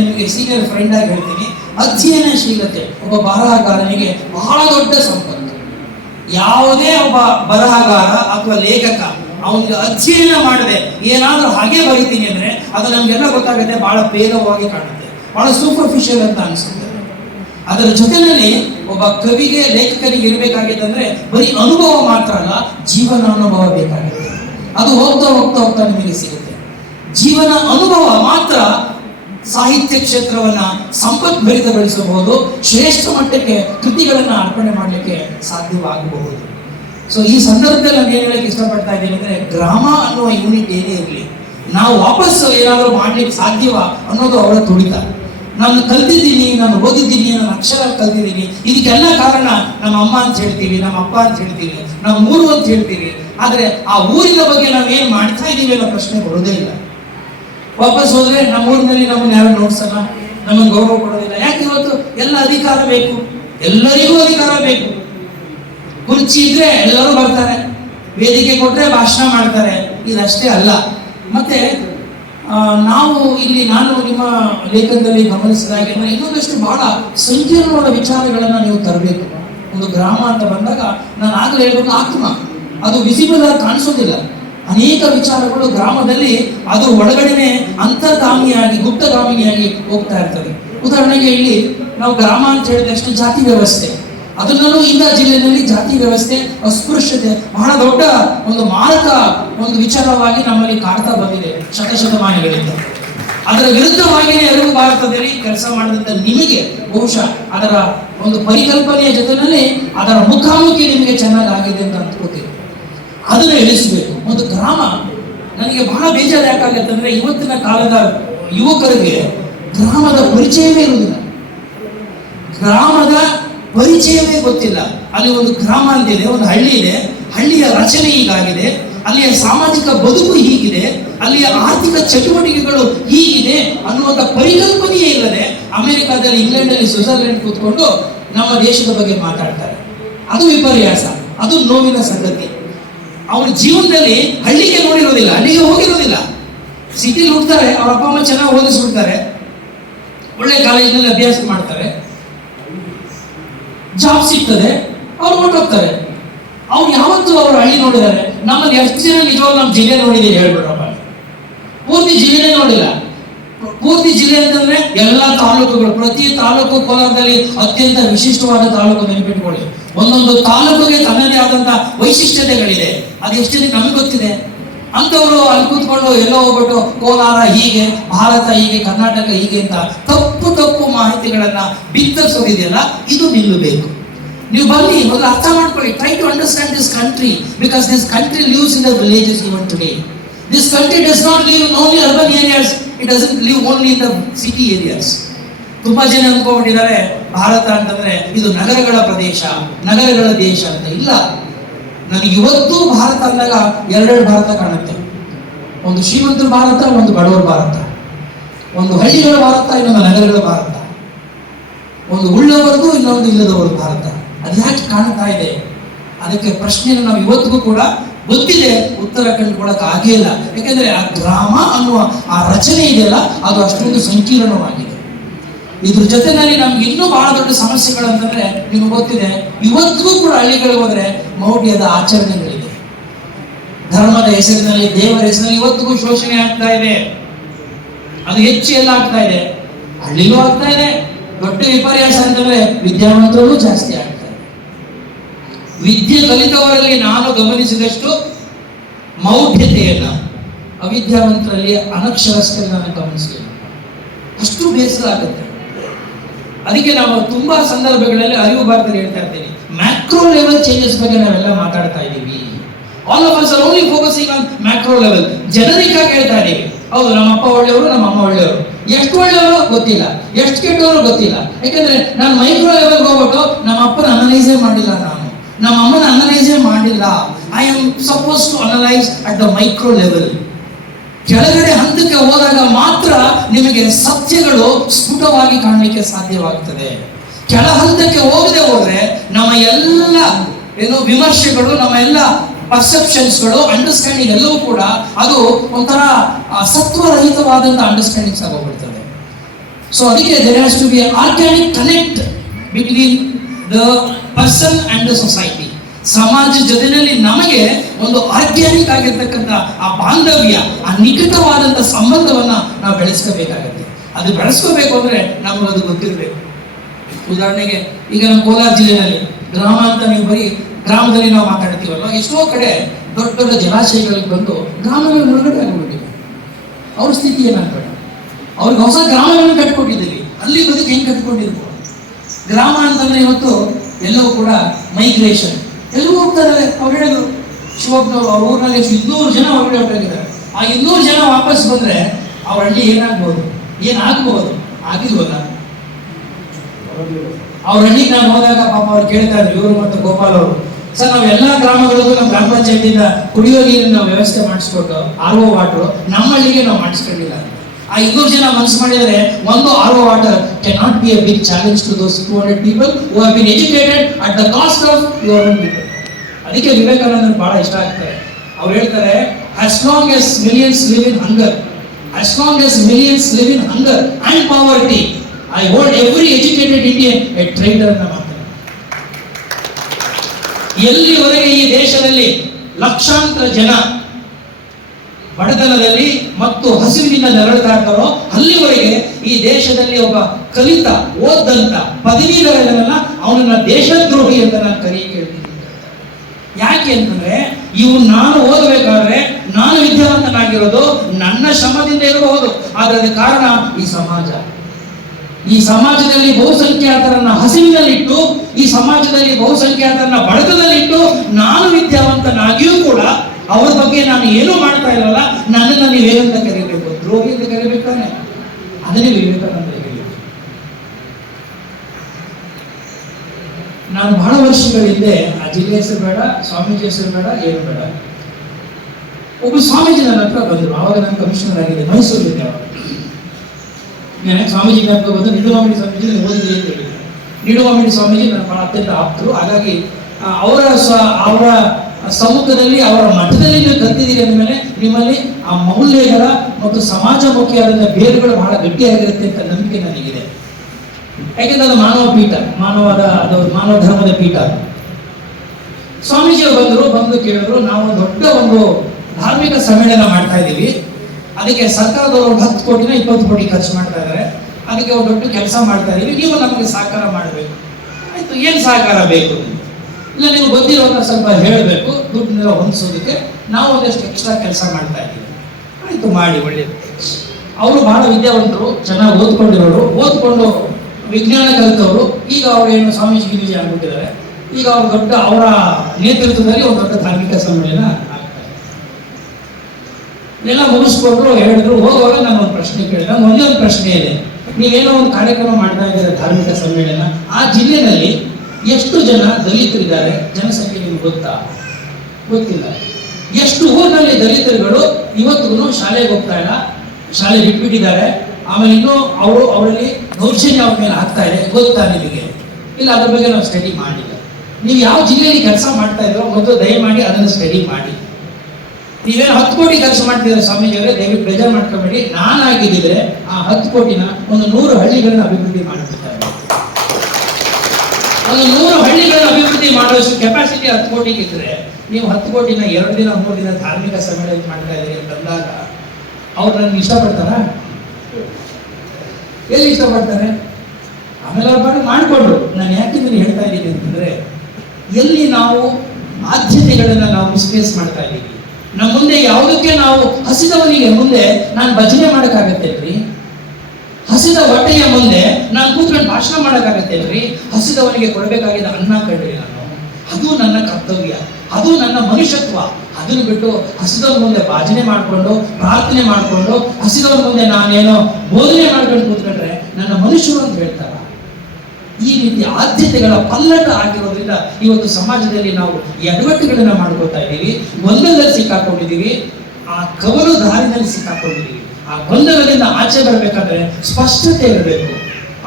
ನಿಮಗೆ ಸೀನಿಯರ್ ಫ್ರೆಂಡ್ ಆಗಿ ಹೇಳ್ತೀನಿ. ಅಧ್ಯಯನಶೀಲತೆ ಒಬ್ಬ ಬರಹಗಾರನಿಗೆ ಬಹಳ ದೊಡ್ಡ ಸಂಪತ್ತು. ಯಾವುದೇ ಒಬ್ಬ ಬರಹಗಾರ ಅಥವಾ ಲೇಖಕ ಅವನಿಗೆ ಅಧ್ಯಯನ ಮಾಡದೆ ಏನಾದ್ರೂ ಹಾಗೆ ಬರೀತೀನಿ ಅಂದ್ರೆ ಅದು ನಮ್ಗೆಲ್ಲ ಗೊತ್ತಾಗುತ್ತೆ, ಬಹಳ ಪೇಲವಾಗಿ ಕಾಣುತ್ತೆ, ಬಹಳ ಸೂಪರ್ಫಿಷಿಯಲ್ ಅಂತ ಅನಿಸುತ್ತೆ. ಅದರ ಜೊತೆಯಲ್ಲಿ ಒಬ್ಬ ಕವಿಗೆ ಲೇಖಕನಿಗೆ ಇರಬೇಕಾಗಿತ್ತಂದ್ರೆ ಬರೀ ಅನುಭವ ಮಾತ್ರ ಅಲ್ಲ, ಜೀವನ ಅನುಭವ ಬೇಕಾಗುತ್ತೆ. ಅದು ಹೋಗ್ತಾ ನಿಮಗೆ ಸಿಗುತ್ತೆ. ಜೀವನ ಅನುಭವ ಮಾತ್ರ ಸಾಹಿತ್ಯ ಕ್ಷೇತ್ರವನ್ನ ಸಂಪದ್ಭರಿತಗೊಳಿಸಬಹುದು, ಶ್ರೇಷ್ಠ ಮಟ್ಟಕ್ಕೆ ಕೃತಿಗಳನ್ನ ಅರ್ಪಣೆ ಮಾಡಲಿಕ್ಕೆ ಸಾಧ್ಯವಾಗಬಹುದು. ಸೊ ಈ ಸಂದರ್ಭದಲ್ಲಿ ನಾನು ಏನು ಹೇಳಕ್ಕೆ ಇಷ್ಟಪಡ್ತಾ ಇದ್ದೀನಿ ಅಂದ್ರೆ, ಗ್ರಾಮ ಅನ್ನುವ ಯೂನಿಟ್ ಏನೇ ಇರಲಿ, ನಾವು ವಾಪಸ್ ಏನಾದರೂ ಮಾಡ್ಲಿಕ್ಕೆ ಸಾಧ್ಯವ ಅನ್ನೋದು ಅವರ ತುಡಿತ. ನಾನು ಕಲ್ತಿದ್ದೀನಿ, ನಾನು ಓದಿದ್ದೀನಿ, ನಾನು ಅಕ್ಷರ ಕಲ್ತಿದ್ದೀನಿ, ಇದಕ್ಕೆಲ್ಲ ಕಾರಣ ನಮ್ಮ ಅಮ್ಮ ಅಂತ ಹೇಳ್ತೀವಿ, ನಮ್ಮ ಅಪ್ಪ ಅಂತ ಹೇಳ್ತೀವಿ, ನಮ್ಮ ಊರು ಅಂತ ಹೇಳ್ತೀವಿ. ಆದ್ರೆ ಆ ಊರಿನ ಬಗ್ಗೆ ನಾವು ಏನ್ ಮಾಡ್ತಾ ಇದೀವಿ ಅನ್ನೋ ಪ್ರಶ್ನೆ ಬರೋದೇ ಇಲ್ಲ. ವಾಪಸ್ ಹೋದ್ರೆ ನಮ್ಮ ಊರಿನಲ್ಲಿ ನಮ್ಮನ್ನ ಯಾರು ನೋಡ್ಸಲ್ಲ, ನಮಗೆ ಗೌರವ ಕೊಡೋದಿಲ್ಲ. ಯಾಕೆ? ಇವತ್ತು ಎಲ್ಲ ಅಧಿಕಾರ ಬೇಕು, ಎಲ್ಲರಿಗೂ ಅಧಿಕಾರ ಬೇಕು. ಕುರ್ಚಿ ಇದ್ರೆ ಎಲ್ಲರೂ ಬರ್ತಾರೆ, ವೇದಿಕೆ ಕೊಟ್ರೆ ಭಾಷಣ ಮಾಡ್ತಾರೆ. ಇದಷ್ಟೇ ಅಲ್ಲ, ಮತ್ತೆ ನಾವು ಇಲ್ಲಿ ನಾನು ನಿಮ್ಮ ಲೇಖನದಲ್ಲಿ ಗಮನಿಸಿದಾಗೆ ಇನ್ನೊಂದಷ್ಟು ಬಹಳ ಸಂಕೀರ್ಣವಾದ ವಿಚಾರಗಳನ್ನ ನೀವು ತರಬೇಕು. ಒಂದು ಗ್ರಾಮ ಅಂತ ಬಂದಾಗ ನಾನು ಆಗಲೇ ಹೇಳ್ಬೇಕು, ಆತ್ಮ ಅದು ವಿಸಿಬಲ್ ಆಗಿ ಕಾಣಿಸೋದಿಲ್ಲ. ಅನೇಕ ವಿಚಾರಗಳು ಗ್ರಾಮದಲ್ಲಿ ಅದು ಒಳಗಡೆನೆ ಅಂತರ್ಗಾಮಿಯಾಗಿ ಗುಪ್ತಗಾಮಿನಿಯಾಗಿ ಹೋಗ್ತಾ ಇರ್ತದೆ. ಉದಾಹರಣೆಗೆ ಇಲ್ಲಿ ನಾವು ಗ್ರಾಮ ಅಂತ ಹೇಳಿದ ತಕ್ಷಣ ಜಾತಿ ವ್ಯವಸ್ಥೆ, ಅದನ್ನೂ ಇಂದ ಜಿಲ್ಲೆಯಲ್ಲಿ ಜಾತಿ ವ್ಯವಸ್ಥೆ, ಅಸ್ಪೃಶ್ಯತೆ ಬಹಳ ದೊಡ್ಡ ಒಂದು ಮಾರಕ ಒಂದು ವಿಚಾರವಾಗಿ ನಮ್ಮಲ್ಲಿ ಕಾಡ್ತಾ ಬಂದಿದೆ ಶತಶತಮಾನಗಳಿಂದ. ಅದರ ವಿರುದ್ಧವಾಗಿಯೇ ಎರಡೂ ಭಾರತದಲ್ಲಿ ಕೆಲಸ ಮಾಡಿದಂತ ನಿಮಗೆ ಬಹುಶಃ ಅದರ ಒಂದು ಪರಿಕಲ್ಪನೆಯ ಜೊತೆಯಲ್ಲಿ ಅದರ ಮುಖಾಮುಖಿ ನಿಮಗೆ ಚೆನ್ನಾಗಿ ಆಗಿದೆ ಅಂತ ಅಂದ್ಕೋತೀವಿ. ಅದನ್ನು ಇಳಿಸಬೇಕು. ಒಂದು ಗ್ರಾಮ ನನಗೆ ಬಹಳ ಬೇಜಾರು ಯಾಕಾಗತ್ತೆ ಅಂದ್ರೆ, ಇವತ್ತಿನ ಕಾಲದ ಯುವಕರಿಗೆ ಗ್ರಾಮದ ಪರಿಚಯವೇ ಇರುವುದಿಲ್ಲ, ಗ್ರಾಮದ ಪರಿಚಯವೇ ಗೊತ್ತಿಲ್ಲ. ಅಲ್ಲಿ ಒಂದು ಗ್ರಾಮ ಅಂತಿದೆ, ಒಂದು ಹಳ್ಳಿ ಇದೆ, ಹಳ್ಳಿಯ ರಚನೆ ಹೀಗಾಗಿದೆ, ಅಲ್ಲಿಯ ಸಾಮಾಜಿಕ ಬದುಕು ಹೀಗಿದೆ, ಅಲ್ಲಿಯ ಆರ್ಥಿಕ ಚಟುವಟಿಕೆಗಳು ಹೀಗಿದೆ ಅನ್ನುವಂಥ ಪರಿಕಲ್ಪನೆಯೇ ಇಲ್ಲದೆ ಅಮೆರಿಕಾದಲ್ಲಿ, ಇಂಗ್ಲೆಂಡಲ್ಲಿ, ಸ್ವಿಟ್ಜರ್ಲೆಂಡ್ ಕೂತ್ಕೊಂಡು ನಮ್ಮ ದೇಶದ ಬಗ್ಗೆ ಮಾತಾಡ್ತಾರೆ. ಅದು ವಿಪರ್ಯಾಸ, ಅದು ನೋವಿನ ಸಂಗತಿ. ಅವ್ರ ಜೀವನದಲ್ಲಿ ಹಳ್ಳಿಗೆ ನೋಡಿರೋದಿಲ್ಲ, ಹಳ್ಳಿಗೆ ಹೋಗಿರೋದಿಲ್ಲ. ಸಿಟಿಲಿ ಹುಡ್ತಾರೆ, ಅವ್ರ ಅಪ್ಪ ಅಮ್ಮ ಚೆನ್ನಾಗಿ ಓದಿಸ್ಬಿಡ್ತಾರೆ, ಒಳ್ಳೆ ಕಾಲೇಜಿನಲ್ಲಿ ಅಭ್ಯಾಸ ಮಾಡ್ತಾರೆ, ಜಾಬ್ ಸಿಗ್ತದೆ, ಅವ್ರು ಹೊರಟೋಗ್ತಾರೆ. ಅವ್ರು ಯಾವತ್ತೂ ಅವ್ರು ಹಳ್ಳಿ ನೋಡಿದ್ದಾರೆ. ನಮ್ಮಲ್ಲಿ ಎಷ್ಟು ಜನ ನಿಜವಾಗ್ಲೂ ನಮ್ಮ ಜಿಲ್ಲೆ ನೋಡಿದ್ದೀರಿ ಹೇಳ್ಬಿಡ್ರಪ್ಪ? ಪೂರ್ತಿ ಜಿಲ್ಲೆನೇ ನೋಡಿಲ್ಲ. ಪೂರ್ತಿ ಜಿಲ್ಲೆ ಅಂತಂದ್ರೆ ಎಲ್ಲ ತಾಲೂಕುಗಳು, ಪ್ರತಿ ತಾಲೂಕು ಕೋಲಾರದಲ್ಲಿ ಅತ್ಯಂತ ವಿಶಿಷ್ಟವಾದ ತಾಲೂಕು, ನೆನಪಿಟ್ಕೊಳ್ಳಿ. ಒಂದೊಂದು ತಾಲೂಕಿಗೆ ತನ್ನದೇ ಆದಂತ ವೈಶಿಷ್ಟ್ಯತೆಗಳಿದೆ. ಅದು ಎಷ್ಟು ಜನಕ್ಕೆ ನಮ್ಗೆ ಗೊತ್ತಿದೆ? ಅಂತವರು ಅಲ್ಲಿ ಕೂತ್ಕೊಂಡು ಎಲ್ಲೋ ಹೋಗ್ಬಿಟ್ಟು ಕೋಲಾರ ಹೀಗೆ, ಭಾರತ ಹೀಗೆ, ಕರ್ನಾಟಕ ಹೀಗೆ ಅಂತ ತಪ್ಪು ಮಾಹಿತಿಗಳನ್ನ ಬಿತ್ತರಿಸೋದಿದೆಯಲ್ಲ, ಇದು ನಿಲ್ಲಬೇಕು. ನೀವು ಬನ್ನಿ, ಮೊದಲು ಅರ್ಥ ಮಾಡ್ಕೊಳ್ಳಿ. Try to understand this country, because this country lives in the villages even today. This country does not live in only urban areas, it doesn't live only in the city areas. ತುಂಬಾ ಜನ ಅನ್ಕೊಂಡ್ಬಿಟ್ಟಿದ್ದಾರೆ ಭಾರತ ಅಂತಂದ್ರೆ ಇದು ನಗರಗಳ ಪ್ರದೇಶ, ನಗರಗಳ ದೇಶ ಅಂತ. ಇಲ್ಲ, ನನಗೆ ಇವತ್ತು ಭಾರತ ಅಂದಾಗ ಎರಡೆರಡು ಭಾರತ ಕಾಣುತ್ತೆ. ಒಂದು ಶ್ರೀಮಂತರ ಭಾರತ, ಒಂದು ಬಡವರ ಭಾರತ. ಒಂದು ಹಳ್ಳಿಗಳ ಭಾರತ, ಇನ್ನೊಂದು ನಗರಗಳ ಭಾರತ, ಒಂದು ಉಳ್ಳವರದು ಇನ್ನೊಂದು ಇಲ್ಲದವರದು ಭಾರತ. ಅದು ಯಾಕೆ ಕಾಣ್ತಾ ಇದೆ? ಅದಕ್ಕೆ ಪ್ರಶ್ನೆಯನ್ನು ನಾವು ಇವತ್ತಿಗೂ ಕೂಡ ಗೊತ್ತಿದೆ, ಉತ್ತರ ಕಂಡುಕೊಳ್ಳಕ್ಕೆ ಆಗೇ ಇಲ್ಲ. ಯಾಕೆಂದ್ರೆ ಆ ಗ್ರಾಮ ಅನ್ನುವ ಆ ರಚನೆ ಇದೆಯಲ್ಲ, ಅದು ಅಷ್ಟೊಂದು ಸಂಕೀರ್ಣವಾಗಿದೆ. ಇದ್ರ ಜೊತೆನಲ್ಲಿ ನಮ್ಗೆ ಇನ್ನೂ ಬಹಳ ದೊಡ್ಡ ಸಮಸ್ಯೆಗಳು ಅಂತಂದ್ರೆ, ನಿಮ್ಗೆ ಗೊತ್ತಿದೆ, ಇವತ್ತಿಗೂ ಕೂಡ ಹಳ್ಳಿಗಳಿಗೆ ಹೋದ್ರೆ ಮೌಢ್ಯದ ಆಚರಣೆಗಳಿದೆ. ಧರ್ಮದ ಹೆಸರಿನಲ್ಲಿ, ದೇವರ ಹೆಸರಿನಲ್ಲಿ ಇವತ್ತಿಗೂ ಶೋಷಣೆ ಆಗ್ತಾ ಇದೆ. ಅದು ಹೆಚ್ಚು ಎಲ್ಲ ಆಗ್ತಾ ಇದೆ, ಹಳ್ಳಿಲೂ ಆಗ್ತಾ ಇದೆ. ದೊಡ್ಡ ವಿಪರ್ಯಾಸ ಅಂತಂದ್ರೆ ವಿದ್ಯಾವಂತರು ಜಾಸ್ತಿ ಆಗ್ತಾರೆ. ವಿದ್ಯೆ ಕಲಿತವರಲ್ಲಿ ನಾನು ಗಮನಿಸಿದಷ್ಟು ಮೌಢ್ಯತೆಯನ್ನ ಅವಿದ್ಯಾವಂತರಲ್ಲಿ, ಅನಕ್ಷರಸ್ಥರಲ್ಲಿ ನಾನು ಗಮನಿಸಿಲ್ಲ. ಅಷ್ಟು ಬೇಸರ ಆಗುತ್ತೆ. ಅದಕ್ಕೆ ನಾವು ತುಂಬಾ ಸಂದರ್ಭಗಳಲ್ಲಿ ಅರಿವು ಭಾರತದಲ್ಲಿ ಹೇಳ್ತಾ ಇರ್ತೀನಿ, ಮ್ಯಾಕ್ರೋ ಲೆವೆಲ್ ಚೇಂಜಸ್ ಬಗ್ಗೆ ನಾವೆಲ್ಲ ಮಾತಾಡ್ತಾ ಇದ್ದೀವಿ. All of us are only focusing on macro level. ಜನರಿಕ ಕೇಳ್ತಾ ಇದೀವಿ. ಹೌದು, ನಮ್ಮ ಅಪ್ಪ ಒಳ್ಳೆಯವರು, ನಮ್ಮ ಅಮ್ಮ ಒಳ್ಳೆಯವರು. ಎಷ್ಟು ಒಳ್ಳೆಯವರು ಗೊತ್ತಿಲ್ಲ, ಎಷ್ಟು ಕೆಟ್ಟವರು ಗೊತ್ತಿಲ್ಲ. ಯಾಕಂದ್ರೆ ನಾನು ಮೈಕ್ರೋ ಲೆವೆಲ್ ಹೋಗ್ಬಿಟ್ಟು ನಮ್ಮ ಅಪ್ಪನ ಅನಲೈಸೇ ಮಾಡಿಲ್ಲ, ನಾನು ನಮ್ಮ ಅಮ್ಮನ ಅನಲೈಸೇ ಮಾಡಿಲ್ಲ. I am suppose to analyse at the micro level. ಕೆಳಗಡೆ ಹಂತಕ್ಕೆ ಹೋದಾಗ ಮಾತ್ರ ನಿಮಗೆ ಸತ್ಯಗಳು ಸ್ಫುಟವಾಗಿ ಕಾಣಲಿಕ್ಕೆ ಸಾಧ್ಯವಾಗ್ತದೆ. ಕೆಳ ಹಂತಕ್ಕೆ ಹೋಗದೆ ಹೋದ್ರೆ ನಮ್ಮ ಎಲ್ಲ ವಿಮರ್ಶೆಗಳು, ನಮ್ಮ ಎಲ್ಲ ಪರ್ಸೆಪ್ಷನ್ಸ್ಗಳು, ಅಂಡರ್ಸ್ಟ್ಯಾಂಡಿಂಗ್ ಎಲ್ಲವೂ ಕೂಡ ಅದು ಒಂಥರ ಸತ್ವರಹಿತವಾದಂಥ ಅಂಡರ್ಸ್ಟ್ಯಾಂಡಿಂಗ್ಸ್ ಆಗೋಗ್ಬಿಡ್ತದೆ. ಸೊ ಅದಕ್ಕೆ there has to be organic connect between the person and the society. ಸಮಾಜ ಜೊತೆಯಲ್ಲಿ ನಮಗೆ ಒಂದು ಆರ್ಗ್ಯಾನಿಕ್ ಆಗಿರ್ತಕ್ಕಂಥ ಆ ಬಾಂಧವ್ಯ, ಆ ನಿಕಟವಾದಂಥ ಸಂಬಂಧವನ್ನ ನಾವು ಬೆಳೆಸ್ಕೋಬೇಕಾಗತ್ತೆ. ಅದು ಬೆಳೆಸ್ಕೋಬೇಕು ಅಂದ್ರೆ ನಮಗೆ ಅದು ಗೊತ್ತಿರಬೇಕು. ಉದಾಹರಣೆಗೆ ಈಗ ನಮ್ಮ ಕೋಲಾರ ಜಿಲ್ಲೆಯಲ್ಲಿ ಗ್ರಾಮ ಅಂತ ನೀವು ಬರೀ ಗ್ರಾಮದಲ್ಲಿ ನಾವು ಮಾತಾಡ್ತೀವಲ್ಲ, ಎಷ್ಟೋ ಕಡೆ ದೊಡ್ಡ ದೊಡ್ಡ ಜಲಾಶಯಗಳಿಗೆ ಬಂದು ಗ್ರಾಮಗಳ ಹೊರಗಡೆ ಆಗಿಬಿಟ್ಟಿದೆ. ಅವ್ರ ಸ್ಥಿತಿ ಏನಾಗಬೇಡ, ಅವ್ರಿಗೆ ಹೊಸ ಗ್ರಾಮಗಳನ್ನು ಕಟ್ಕೊಟ್ಟಿದ್ದೀವಿ, ಅಲ್ಲಿ ಬದುಕು ಹೆಂಗೆ ಕಟ್ಕೊಂಡಿರ್ಬೋದು. ಗ್ರಾಮ ಅಂತಂದ್ರೆ ಇವತ್ತು ಎಲ್ಲವೂ ಕೂಡ ಮೈಗ್ರೇಷನ್, ಎಲ್ಲರೂ ಹೋಗ್ತಾರೆ. ಅವ್ರು ಹೇಳಿದ್ರು, ಶಿವಪ್ಪನವ್ರು ಅವ್ರ ಊರಿನಲ್ಲಿ 200 ಜನ ಹೊರಗಡೆ ಹೊರಟಿದ್ದಾರೆ. ಆ 200 ಜನ ವಾಪಸ್ ಬಂದ್ರೆ ಅವ್ರ ಹಳ್ಳಿ ಏನಾಗ್ಬೋದು, ಏನಾಗ್ಬೋದು, ಆಗಿಲ್ವಲ್ಲ. ಅವ್ರ ಹಳ್ಳಿಗೆ ನಾನು ಹೋದಾಗ ಪಾಪ ಅವ್ರು ಕೇಳ್ತಾ ಇದ್ರು, ಇವರು ಮತ್ತು ಗೋಪಾಲ್ ಅವರು, ಸರ್ ನಾವು ಎಲ್ಲಾ ಗ್ರಾಮಗಳಿಗೂ ನಮ್ಮ ಗ್ರಾಮ ಪಂಚಾಯತಿಯಿಂದ ಕುಡಿಯೋ ನೀರಿನ ವ್ಯವಸ್ಥೆ ಮಾಡಿಸ್ಕೊಟ್ಟು RO ವಾಟರ್ ನಮ್ಮ ಹಳ್ಳಿಗೆ ನಾವು ಮಾಡಿಸ್ಕೊಂಡಿಲ್ಲ. ಆ 200 ಜನ ಮನಸ್ಸು ಮಾಡಿದರೆ ಒಂದು RO water can not be a big challenge to those 200 people who have been educated at the cost of your own people. ಅದಕ್ಕೆ ವಿವೇಕಾನಂದ ಬಹಳ ಇಷ್ಟ ಆಗ್ತಾರೆ. ಅವ್ರು ಹೇಳ್ತಾರೆ, as long as millions live in hunger, as long as millions live in hunger and poverty, I hold every educated Indian a traitor ಅಂತ ಮಾತಾಡ್ತಾರೆ. ಎಲ್ಲಿವರೆಗೆ ಈ ದೇಶದಲ್ಲಿ ಲಕ್ಷಾಂತರ ಜನ ಬಡತನದಲ್ಲಿ ಮತ್ತು ಹಸಿವಿನಿಂದ ನರಳುತ್ತಾ ಇರ್ತಾರೋ ಅಲ್ಲಿವರೆಗೆ ಈ ದೇಶದಲ್ಲಿ ಒಬ್ಬ ಕಲಿತ, ಓದಂತ, ಪದವೀಧರನಲ್ಲ ಅವನನ್ನ ದೇಶದ್ರೋಹಿ ಅಂತ ನಾನು ಕೇಳ್ತೀನಿ. ಯಾಕೆ ಅಂತಂದ್ರೆ ಇವು ನಾನು ಓದಬೇಕಾದ್ರೆ ನಾನು ವಿದ್ಯಾವಂತನಾಗಿರೋದು ನನ್ನ ಶ್ರಮದಿಂದ ಇರಬಹುದು, ಆದ್ರೆ ಅದಕ್ಕೆ ಕಾರಣ ಈ ಸಮಾಜ. ಈ ಸಮಾಜದಲ್ಲಿ ಬಹುಸಂಖ್ಯಾತರನ್ನ ಹಸಿವಿನಲ್ಲಿಟ್ಟು, ಈ ಸಮಾಜದಲ್ಲಿ ಬಹುಸಂಖ್ಯಾತರನ್ನ ಬಡತನದಲ್ಲಿಟ್ಟು ನಾನು ವಿದ್ಯಾವಂತನಾಗಿಯೂ ಕೂಡ ಅವ್ರ ಬಗ್ಗೆ ನಾನು ಏನೂ ಮಾಡ್ತಾ ಇರಲ್ಲ. ನನ್ನನ್ನು ನೀವೇನಂತ ಕರಿಬೇಕು? ದ್ರೋಹಿ ಅಂತ ಕರಿಬೇಕಾನೆ. ಅದನ್ನೇ ವಿವೇಕಾನಂದ ಹೇಳಿದ್ರು. ನಾನು ಬಹಳ ವರ್ಷಗಳ ಹಿಂದೆ, ಆ ಜಿಲ್ಲೆ ಹೆಸರು ಬೇಡ, ಸ್ವಾಮೀಜಿ ಹೆಸರು ಬೇಡ, ಏನು ಬೇಡ, ಒಬ್ಬ ಸ್ವಾಮೀಜಿ ನನ್ನ ಹತ್ರ ಬಂದರು. ಆವಾಗ ನಾನು ಕಮಿಷನರ್ ಆಗಿದೆ, ಮೈಸೂರಿದ್ದೆ. ಅವಾಗ ಸ್ವಾಮೀಜಿ ಜ್ಞಾಪಕ ಬಂದು, ನಿಡುವಾಮಿಡಿ ಸ್ವಾಮೀಜಿ ಓದಿದೆ ಅಂತ ಹೇಳಿದ್ರು. ನಿಡುವಾಮಿಡಿ ಸ್ವಾಮೀಜಿ ನನ್ನ ಬಹಳ ಅತ್ಯಂತ ಆಪ್ತರು. ಹಾಗಾಗಿ ಅವರ ಸಮ್ಮುಖದಲ್ಲಿ, ಅವರ ಮಠದಲ್ಲಿ ನೀವು ಕಲ್ತಿದ್ದೀರಿ ಅಂದಮೇಲೆ ನಿಮ್ಮಲ್ಲಿ ಆ ಮೌಲ್ಯಗಳ ಮತ್ತು ಸಮಾಜಮುಖಿಯಾದ ಬೇರುಗಳು ಬಹಳ ಗಟ್ಟಿಯಾಗಿರುತ್ತೆ ಅಂತ ನಂಬಿಕೆ ನನಗಿದೆ. ಯಾಕೆಂದ್ರೆ ಅದು ಮಾನವ ಪೀಠ, ಅದು ಮಾನವ ಧರ್ಮದ ಪೀಠ. ಸ್ವಾಮೀಜಿಯವರು ಬಂದು ಕೇಳಿದ್ರು, ನಾವು ದೊಡ್ಡ ಒಂದು ಧಾರ್ಮಿಕ ಸಮ್ಮೇಳನ ಮಾಡ್ತಾ ಇದ್ದೀವಿ, ಅದಕ್ಕೆ ಸರ್ಕಾರದವರು 10 ಕೋಟಿನ 20 ಕೋಟಿ ಖರ್ಚು ಮಾಡ್ತಾ ಇದ್ದಾರೆ, ಅದಕ್ಕೆ ಒಂದು ದೊಡ್ಡ ಕೆಲಸ ಮಾಡ್ತಾ ಇದೀವಿ, ನೀವು ನಮಗೆ ಸಹಕಾರ ಮಾಡಬೇಕು. ಆಯ್ತು, ಏನು ಸಹಕಾರ ಬೇಕು? ಇಲ್ಲ, ನೀವು ಗೊತ್ತಿರೋದನ್ನ ಸ್ವಲ್ಪ ಹೇಳಬೇಕು, ದುಡ್ಡನ್ನೆಲ್ಲ ಹೊಂದಿಸೋದಕ್ಕೆ ನಾವು ಒಂದಷ್ಟು ಎಕ್ಸ್ಟ್ರಾ ಕೆಲಸ ಮಾಡ್ತಾ ಇದ್ದೀವಿ. ಆಯ್ತು, ಮಾಡಿ, ಒಳ್ಳೇದು. ಅವರು ಬಹಳ ವಿದ್ಯಾವಂತರು, ಚೆನ್ನಾಗಿ ಓದ್ಕೊಂಡಿರೋರು, ಓದ್ಕೊಂಡು ವಿಜ್ಞಾನ ಕಲಿತವರು. ಈಗ ಅವರೇನು ಸ್ವಾಮೀಜಿ ಗಿರಿಜಿ ಆಗ್ಬಿಟ್ಟಿದ್ದಾರೆ. ಈಗ ಅವ್ರು ದೊಡ್ಡ, ಅವರ ನೇತೃತ್ವದಲ್ಲಿ ಒಂದು ದೊಡ್ಡ ಧಾರ್ಮಿಕ ಸಮ್ಮೇಳನ ಆಗ್ತಾರೆ. ಎಲ್ಲ ಮುಗಿಸ್ಕೊಂಡ್ರು, ಹೇಳಿದ್ರು. ಹೋಗುವಾಗ ನಾನು ಒಂದು ಪ್ರಶ್ನೆ ಕೇಳಿದೆ. ನಂಗೆ ಒಂದೇ ಒಂದು ಪ್ರಶ್ನೆ ಇದೆ, ನೀವೇನೋ ಒಂದು ಕಾರ್ಯಕ್ರಮ ಮಾಡ್ತಾ ಇದ್ದಾರೆ, ಧಾರ್ಮಿಕ ಸಮ್ಮೇಳನ, ಆ ಜಿಲ್ಲೆಯಲ್ಲಿ ಎಷ್ಟು ಜನ ದಲಿತರಿದ್ದಾರೆ? ಜನಸಂಖ್ಯೆ ನಿಮ್ಗೆ ಗೊತ್ತಾ? ಗೊತ್ತಿಲ್ಲ. ಎಷ್ಟು ಊರಿನಲ್ಲಿ ದಲಿತರುಗಳು ಇವತ್ತಿಗೂ ಶಾಲೆಗೆ ಹೋಗ್ತಾ ಇಲ್ಲ, ಶಾಲೆ ಬಿಟ್ಬಿಟ್ಟಿದ್ದಾರೆ, ಆಮೇಲೆ ಇನ್ನೂ ಅವರಲ್ಲಿ ದೌರ್ಜನ್ಯ ಅವ್ರ ಮೇಲೆ ಆಗ್ತಾ ಇದೆ, ಗೊತ್ತಾ ನಿಮಗೆ? ಇಲ್ಲ, ಅದ್ರ ಬಗ್ಗೆ ನಾವು ಸ್ಟಡಿ ಮಾಡಿಲ್ಲ. ನೀವು ಯಾವ ಜಿಲ್ಲೆಯಲ್ಲಿ ಕೆಲಸ ಮಾಡ್ತಾ ಇದ್ದೀರೋ ಮೊದಲು ದಯಮಾಡಿ ಅದನ್ನು ಸ್ಟಡಿ ಮಾಡಿ. ನೀವೇನು 10 ಕೋಟಿ ಖರ್ಚು ಮಾಡ್ತಿದ್ರೆ ಸ್ವಾಮೀಜಿ ಅವರೇ, ದಯವಿಟ್ಟು ಬೇಜಾರು ಮಾಡ್ಕೊಂಬೇಡಿ. ನಾನಾಗಿದ್ದಿದ್ರೆ ಆ 10 ಕೋಟಿನ ಒಂದು 100 ಹಳ್ಳಿಗಳನ್ನ ಅಭಿವೃದ್ಧಿ ಮಾಡ್ತಿದ್ದಾರೆ. ಒಂದು 100 ಹಳ್ಳಿಗಳನ್ನ ಅಭಿವೃದ್ಧಿ ಮಾಡುವಷ್ಟು ಕೆಪಾಸಿಟಿ 10 ಕೋಟಿಗೆ ಇದ್ರೆ, ನೀವು 10 ಕೋಟಿನ 2 ದಿನ 3 ದಿನ ಧಾರ್ಮಿಕ ಸಮ್ಮೇಳನ ಮಾಡ್ತಾ ಇದ್ದೀರಿ ಅಂತಂದಾಗ ಅವ್ರು ನನ್ನ ಇಷ್ಟಪಡ್ತಾರ? ಎಲ್ಲಿ ಇಷ್ಟಪಡ್ತಾರೆ? ಆಮೇಲೆ ಅವ್ರ ಪಾಠ ಮಾಡಿಕೊಂಡ್ರು. ನಾನು ಯಾಕೆ ಇದನ್ನು ಹೇಳ್ತಾ ಇದ್ದೀನಿ ಅಂತಂದ್ರೆ, ಎಲ್ಲಿ ನಾವು ಆದ್ಯತೆಗಳನ್ನ ನಾವು ಮಿಸ್ಪ್ಲೇಸ್ ಮಾಡ್ತಾ ಇದ್ದೀವಿ. ನಮ್ಮ ಮುಂದೆ ಯಾವುದಕ್ಕೆ ನಾವು ಹಸಿದವನಿಗೆ ಮುಂದೆ ನಾನು ಭಜನೆ ಮಾಡೋಕ್ಕಾಗತ್ತೇನ್ರಿ? ಹಸಿದ ಹೊಟ್ಟೆಯ ಮುಂದೆ ನಾನು ಕೂತ್ಕೊಂಡು ಭಾಷಣ ಮಾಡೋಕ್ಕಾಗತ್ತೇನ್ರಿ? ಹಸಿದವನಿಗೆ ಕೊಡಬೇಕಾಗಿದ್ದ ಅನ್ನ ಕಂಡ್ರಿ ನಾನು, ಅದು ನನ್ನ ಕರ್ತವ್ಯ, ಅದು ನನ್ನ ಮನುಷ್ಯತ್ವ. ಅದನ್ನು ಬಿಟ್ಟು ಹಸಿದವ್ರ ಮುಂದೆ ಭಾಜನೆ ಮಾಡಿಕೊಂಡು ಪ್ರಾರ್ಥನೆ ಮಾಡಿಕೊಂಡು ಹಸಿದವ್ರ ಮುಂದೆ ನಾನೇನೋ ಬೋಧನೆ ಮಾಡ್ಕೊಂಡು ಕೂತ್ಕೊಂಡ್ರೆ ನನ್ನ ಮನುಷ್ಯರು ಅಂತ ಹೇಳ್ತಾರ? ಈ ರೀತಿ ಆದ್ಯತೆಗಳ ಪಲ್ಲಟ ಆಗಿರೋದ್ರಿಂದ ಇವತ್ತು ಸಮಾಜದಲ್ಲಿ ನಾವು ಎಡವಟ್ಟುಗಳನ್ನ ಮಾಡ್ಕೋತಾ ಇದ್ದೀವಿ, ಗೊಂದಲದಲ್ಲಿ ಸಿಕ್ಕಾಕೊಂಡಿದ್ದೀವಿ, ಆ ಕವಲು ದಾರಿನಲ್ಲಿ ಸಿಕ್ಕಾಕೊಂಡಿದ್ದೀವಿ. ಆ ಗೊಂದಲದಿಂದ ಆಚೆ ಬರಬೇಕಾದ್ರೆ ಸ್ಪಷ್ಟತೆ ಇರಬೇಕು,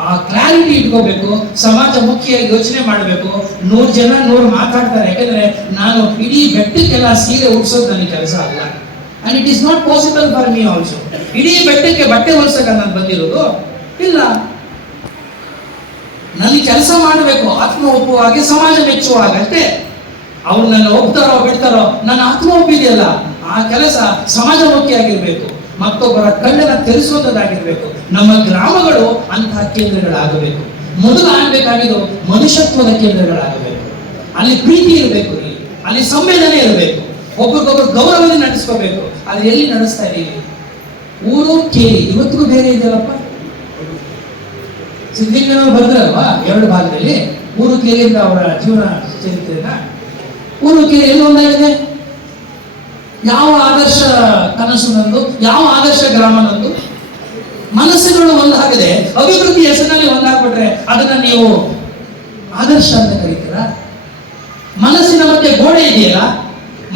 ಆ ಕ್ಲಾರಿಟಿ ಇಟ್ಕೋಬೇಕು, ಸಮಾಜ ಮುಖ್ಯವಾಗಿ ಯೋಚನೆ ಮಾಡಬೇಕು. 100 ಜನ 100 ಮಾತಾಡ್ತಾರೆ. ಯಾಕಂದ್ರೆ ನಾನು ಇಡೀ ಬೆಟ್ಟಕ್ಕೆಲ್ಲ ಸೀರೆ ಉಡ್ಸೋದು ನನ್ನ ಕೆಲಸ ಅಲ್ಲ. And it is not possible for me also. ಇಡೀ ಬೆಟ್ಟಕ್ಕೆ ಬಟ್ಟೆ ಹೊಲ್ಸಕ ನಾನು ಬಂದಿರೋದು ಇಲ್ಲ. ನನಗೆ ಕೆಲಸ ಮಾಡಬೇಕು, ಆತ್ಮ ಒಪ್ಪುವ ಹಾಗೆ, ಸಮಾಜ ಮೆಚ್ಚುವ ಹಾಗೆ ಅಷ್ಟೇ. ಅವ್ರು ನನ್ನ ಒಪ್ತಾರೋ ಬಿಡ್ತಾರೋ, ನನ್ನ ಆತ್ಮ ಒಪ್ಪಿದೆಯಲ್ಲ, ಆ ಕೆಲಸ ಸಮಾಜಮುಖಿಯಾಗಿರ್ಬೇಕು, ಮತ್ತೊಬ್ಬರ ಕಣ್ಣನ್ನ ತೆರೆಸುವಂತದ್ದಾಗಿರ್ಬೇಕು. ನಮ್ಮ ಗ್ರಾಮಗಳು ಅಂತಹ ಕೇಂದ್ರಗಳಾಗಬೇಕು. ಮೊದಲು ಆಗಬೇಕಾಗಿದ್ದು ಮನುಷ್ಯತ್ವದ ಕೇಂದ್ರಗಳಾಗಬೇಕು. ಅಲ್ಲಿ ಪ್ರೀತಿ ಇರಬೇಕು, ಅಲ್ಲಿ ಸಂವೇದನೆ ಇರಬೇಕು, ಒಬ್ಬರಿಗೊಬ್ಬರು ಗೌರವದಿಂದ ನಡೆಸ್ಕೋಬೇಕು. ಅದು ಎಲ್ಲಿ ನಡೆಸ್ತಾ ಇದ್ದೀವಿ? ಊರು ಕೇಳಿ ಇವತ್ತಿಗೂ ಬೇರೆ ಇದೆಯಲ್ಲಪ್ಪ. ಸಿದ್ಧಲಿಂಗನವರು ಬರೆದ್ರಲ್ವಾ 2 ಭಾಗದಲ್ಲಿ ಊರು ಕೇರಿಯಿಂದ ಅವರ ಜೀವನ ಚರಿತ್ರೆನ. ಊರು ಕೇರಿ ಎಲ್ಲಿ ಒಂದಾಗಿದೆ? ಯಾವ ಆದರ್ಶ ಕನಸು ನಂದು, ಯಾವ ಆದರ್ಶ ಗ್ರಾಮ ನಂದು? ಮನಸ್ಸುಗಳು ಒಂದಾಗದೆ ಅಭಿವೃದ್ಧಿ ಹೆಸರಿನಲ್ಲಿ ಒಂದಾಗ್ಬಿಟ್ರೆ ಅದನ್ನ ನೀವು ಆದರ್ಶ ಅಂತ ಕರೀತೀರಾ? ಮನಸ್ಸಿನ ಮಧ್ಯೆ ಗೋಡೆ ಇದೆಯಲ್ಲ,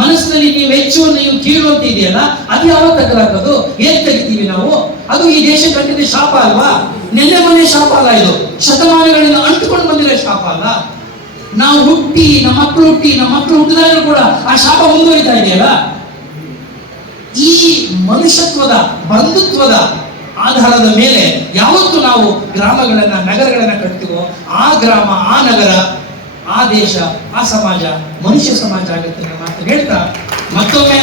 ಮನಸ್ಸಿನಲ್ಲಿ ನೀವು ಹೆಚ್ಚು ನೀವು ಕೀಳು ಅಂತ ಇದೆಯಲ್ಲ, ಅದು ಯಾವಾಗ ತಗಲಾಕೋದು? ಏನ್ ತೆಗಿತೀವಿ ನಾವು? ಅದು ಈ ದೇಶ ಕಟ್ಟಿದ ಶಾಪ ಅಲ್ವಾ? ನೆನ್ನೆ ಮೊನ್ನೆ ಶಾಪ ಅಲ್ಲ, ಇದು ಶತಮಾನಗಳಿಂದ ಅಂಟುಕೊಂಡು ಬಂದಿರೋ ಶಾಪ ಅಲ್ಲ. ನಾವು ಹುಟ್ಟಿ ನಮ್ಮ ಮಕ್ಕಳು ಹುಟ್ಟಿದಾಗಲೂ ಕೂಡ ಆ ಶಾಪ ಮುಂದುವರಿತಾ ಇದೆಯಲ್ಲ. ಈ ಮನುಷ್ಯತ್ವದ ಬಂಧುತ್ವದ ಆಧಾರದ ಮೇಲೆ ಯಾವತ್ತು ನಾವು ಗ್ರಾಮಗಳನ್ನ ನಗರಗಳನ್ನ ಕಟ್ತೀವೋ, ಆ ಗ್ರಾಮ, ಆ ನಗರ, ಆ ದೇಶ, ಆ ಸಮಾಜ ಮನುಷ್ಯ ಸಮಾಜ ಆಗುತ್ತೆ ಅನ್ನೋ ಮಾತು ಹೇಳ್ತಾ, ಮತ್ತೊಮ್ಮೆ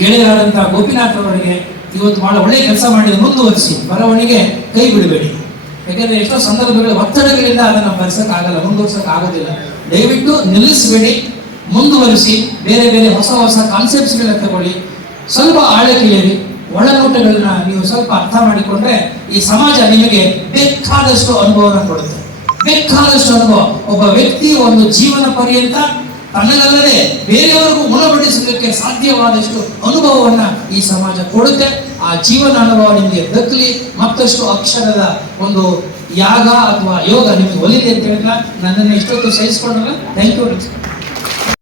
ಗೆಳೆಯರಾದಂತಹ ಗೋಪಿನಾಥ್ ಅವರಿಗೆ ಇವತ್ತು ಬಹಳ ಒಳ್ಳೆ ಕೆಲಸ ಮಾಡಿದ ಮುಂದುವರಿಸಿ, ಬರವಣಿಗೆ ಕೈ ಬಿಡಬೇಡಿ. ಯಾಕಂದ್ರೆ ಎಷ್ಟೋ ಸಂದರ್ಭಗಳ ಒತ್ತಡಗಳಿಂದ ಅದನ್ನು ಬರ್ಸಕ್ಕಾಗಲ್ಲ, ಮುಂದುವರ್ಸಕ್ ಆಗೋದಿಲ್ಲ. ದಯವಿಟ್ಟು ನಿಲ್ಲಿಸಬೇಡಿ, ಮುಂದುವರಿಸಿ, ಬೇರೆ ಬೇರೆ ಹೊಸ ಹೊಸ ಕಾನ್ಸೆಪ್ಟ್ಸ್ಗಳನ್ನ ತಗೊಳ್ಳಿ, ಸ್ವಲ್ಪ ಆಳಕ್ಕಿಳಿಯಿರಿ, ಒಳನೋಟಗಳನ್ನ ನೀವು ಸ್ವಲ್ಪ ಅರ್ಥ ಮಾಡಿಕೊಂಡ್ರೆ ಈ ಸಮಾಜ ನಿಮಗೆ ಬೇಕಾದಷ್ಟು ಅನುಭವನ ಕೊಡುತ್ತೆ. ಬೇಕಾದಷ್ಟು ಅನುಭವ. ಒಬ್ಬ ವ್ಯಕ್ತಿ ಒಂದು ಜೀವನ ಪರ್ಯಂತ ತನ್ನಗಲ್ಲದೆ ಬೇರೆಯವರಿಗೂ ಉಣಬಡಿಸಲಿಕ್ಕೆ ಸಾಧ್ಯವಾದಷ್ಟು ಅನುಭವವನ್ನ ಈ ಸಮಾಜ ಕೊಡುತ್ತೆ. ಆ ಜೀವನ ಅನುಭವ ನಿಮಗೆ ದಕ್ಕಲಿ, ಮತ್ತಷ್ಟು ಅಕ್ಷರದ ಒಂದು ಯಾಗ ಅಥವಾ ಯೋಗ ನಿಮಗೆ ಒಲಿದೆ ಅಂತ ಹೇಳಿದ್ರೆ ನನ್ನನ್ನು ಇಷ್ಟೊತ್ತು ಸಹಿಸಿಕೊಂಡಲ್ಲ. Thank you.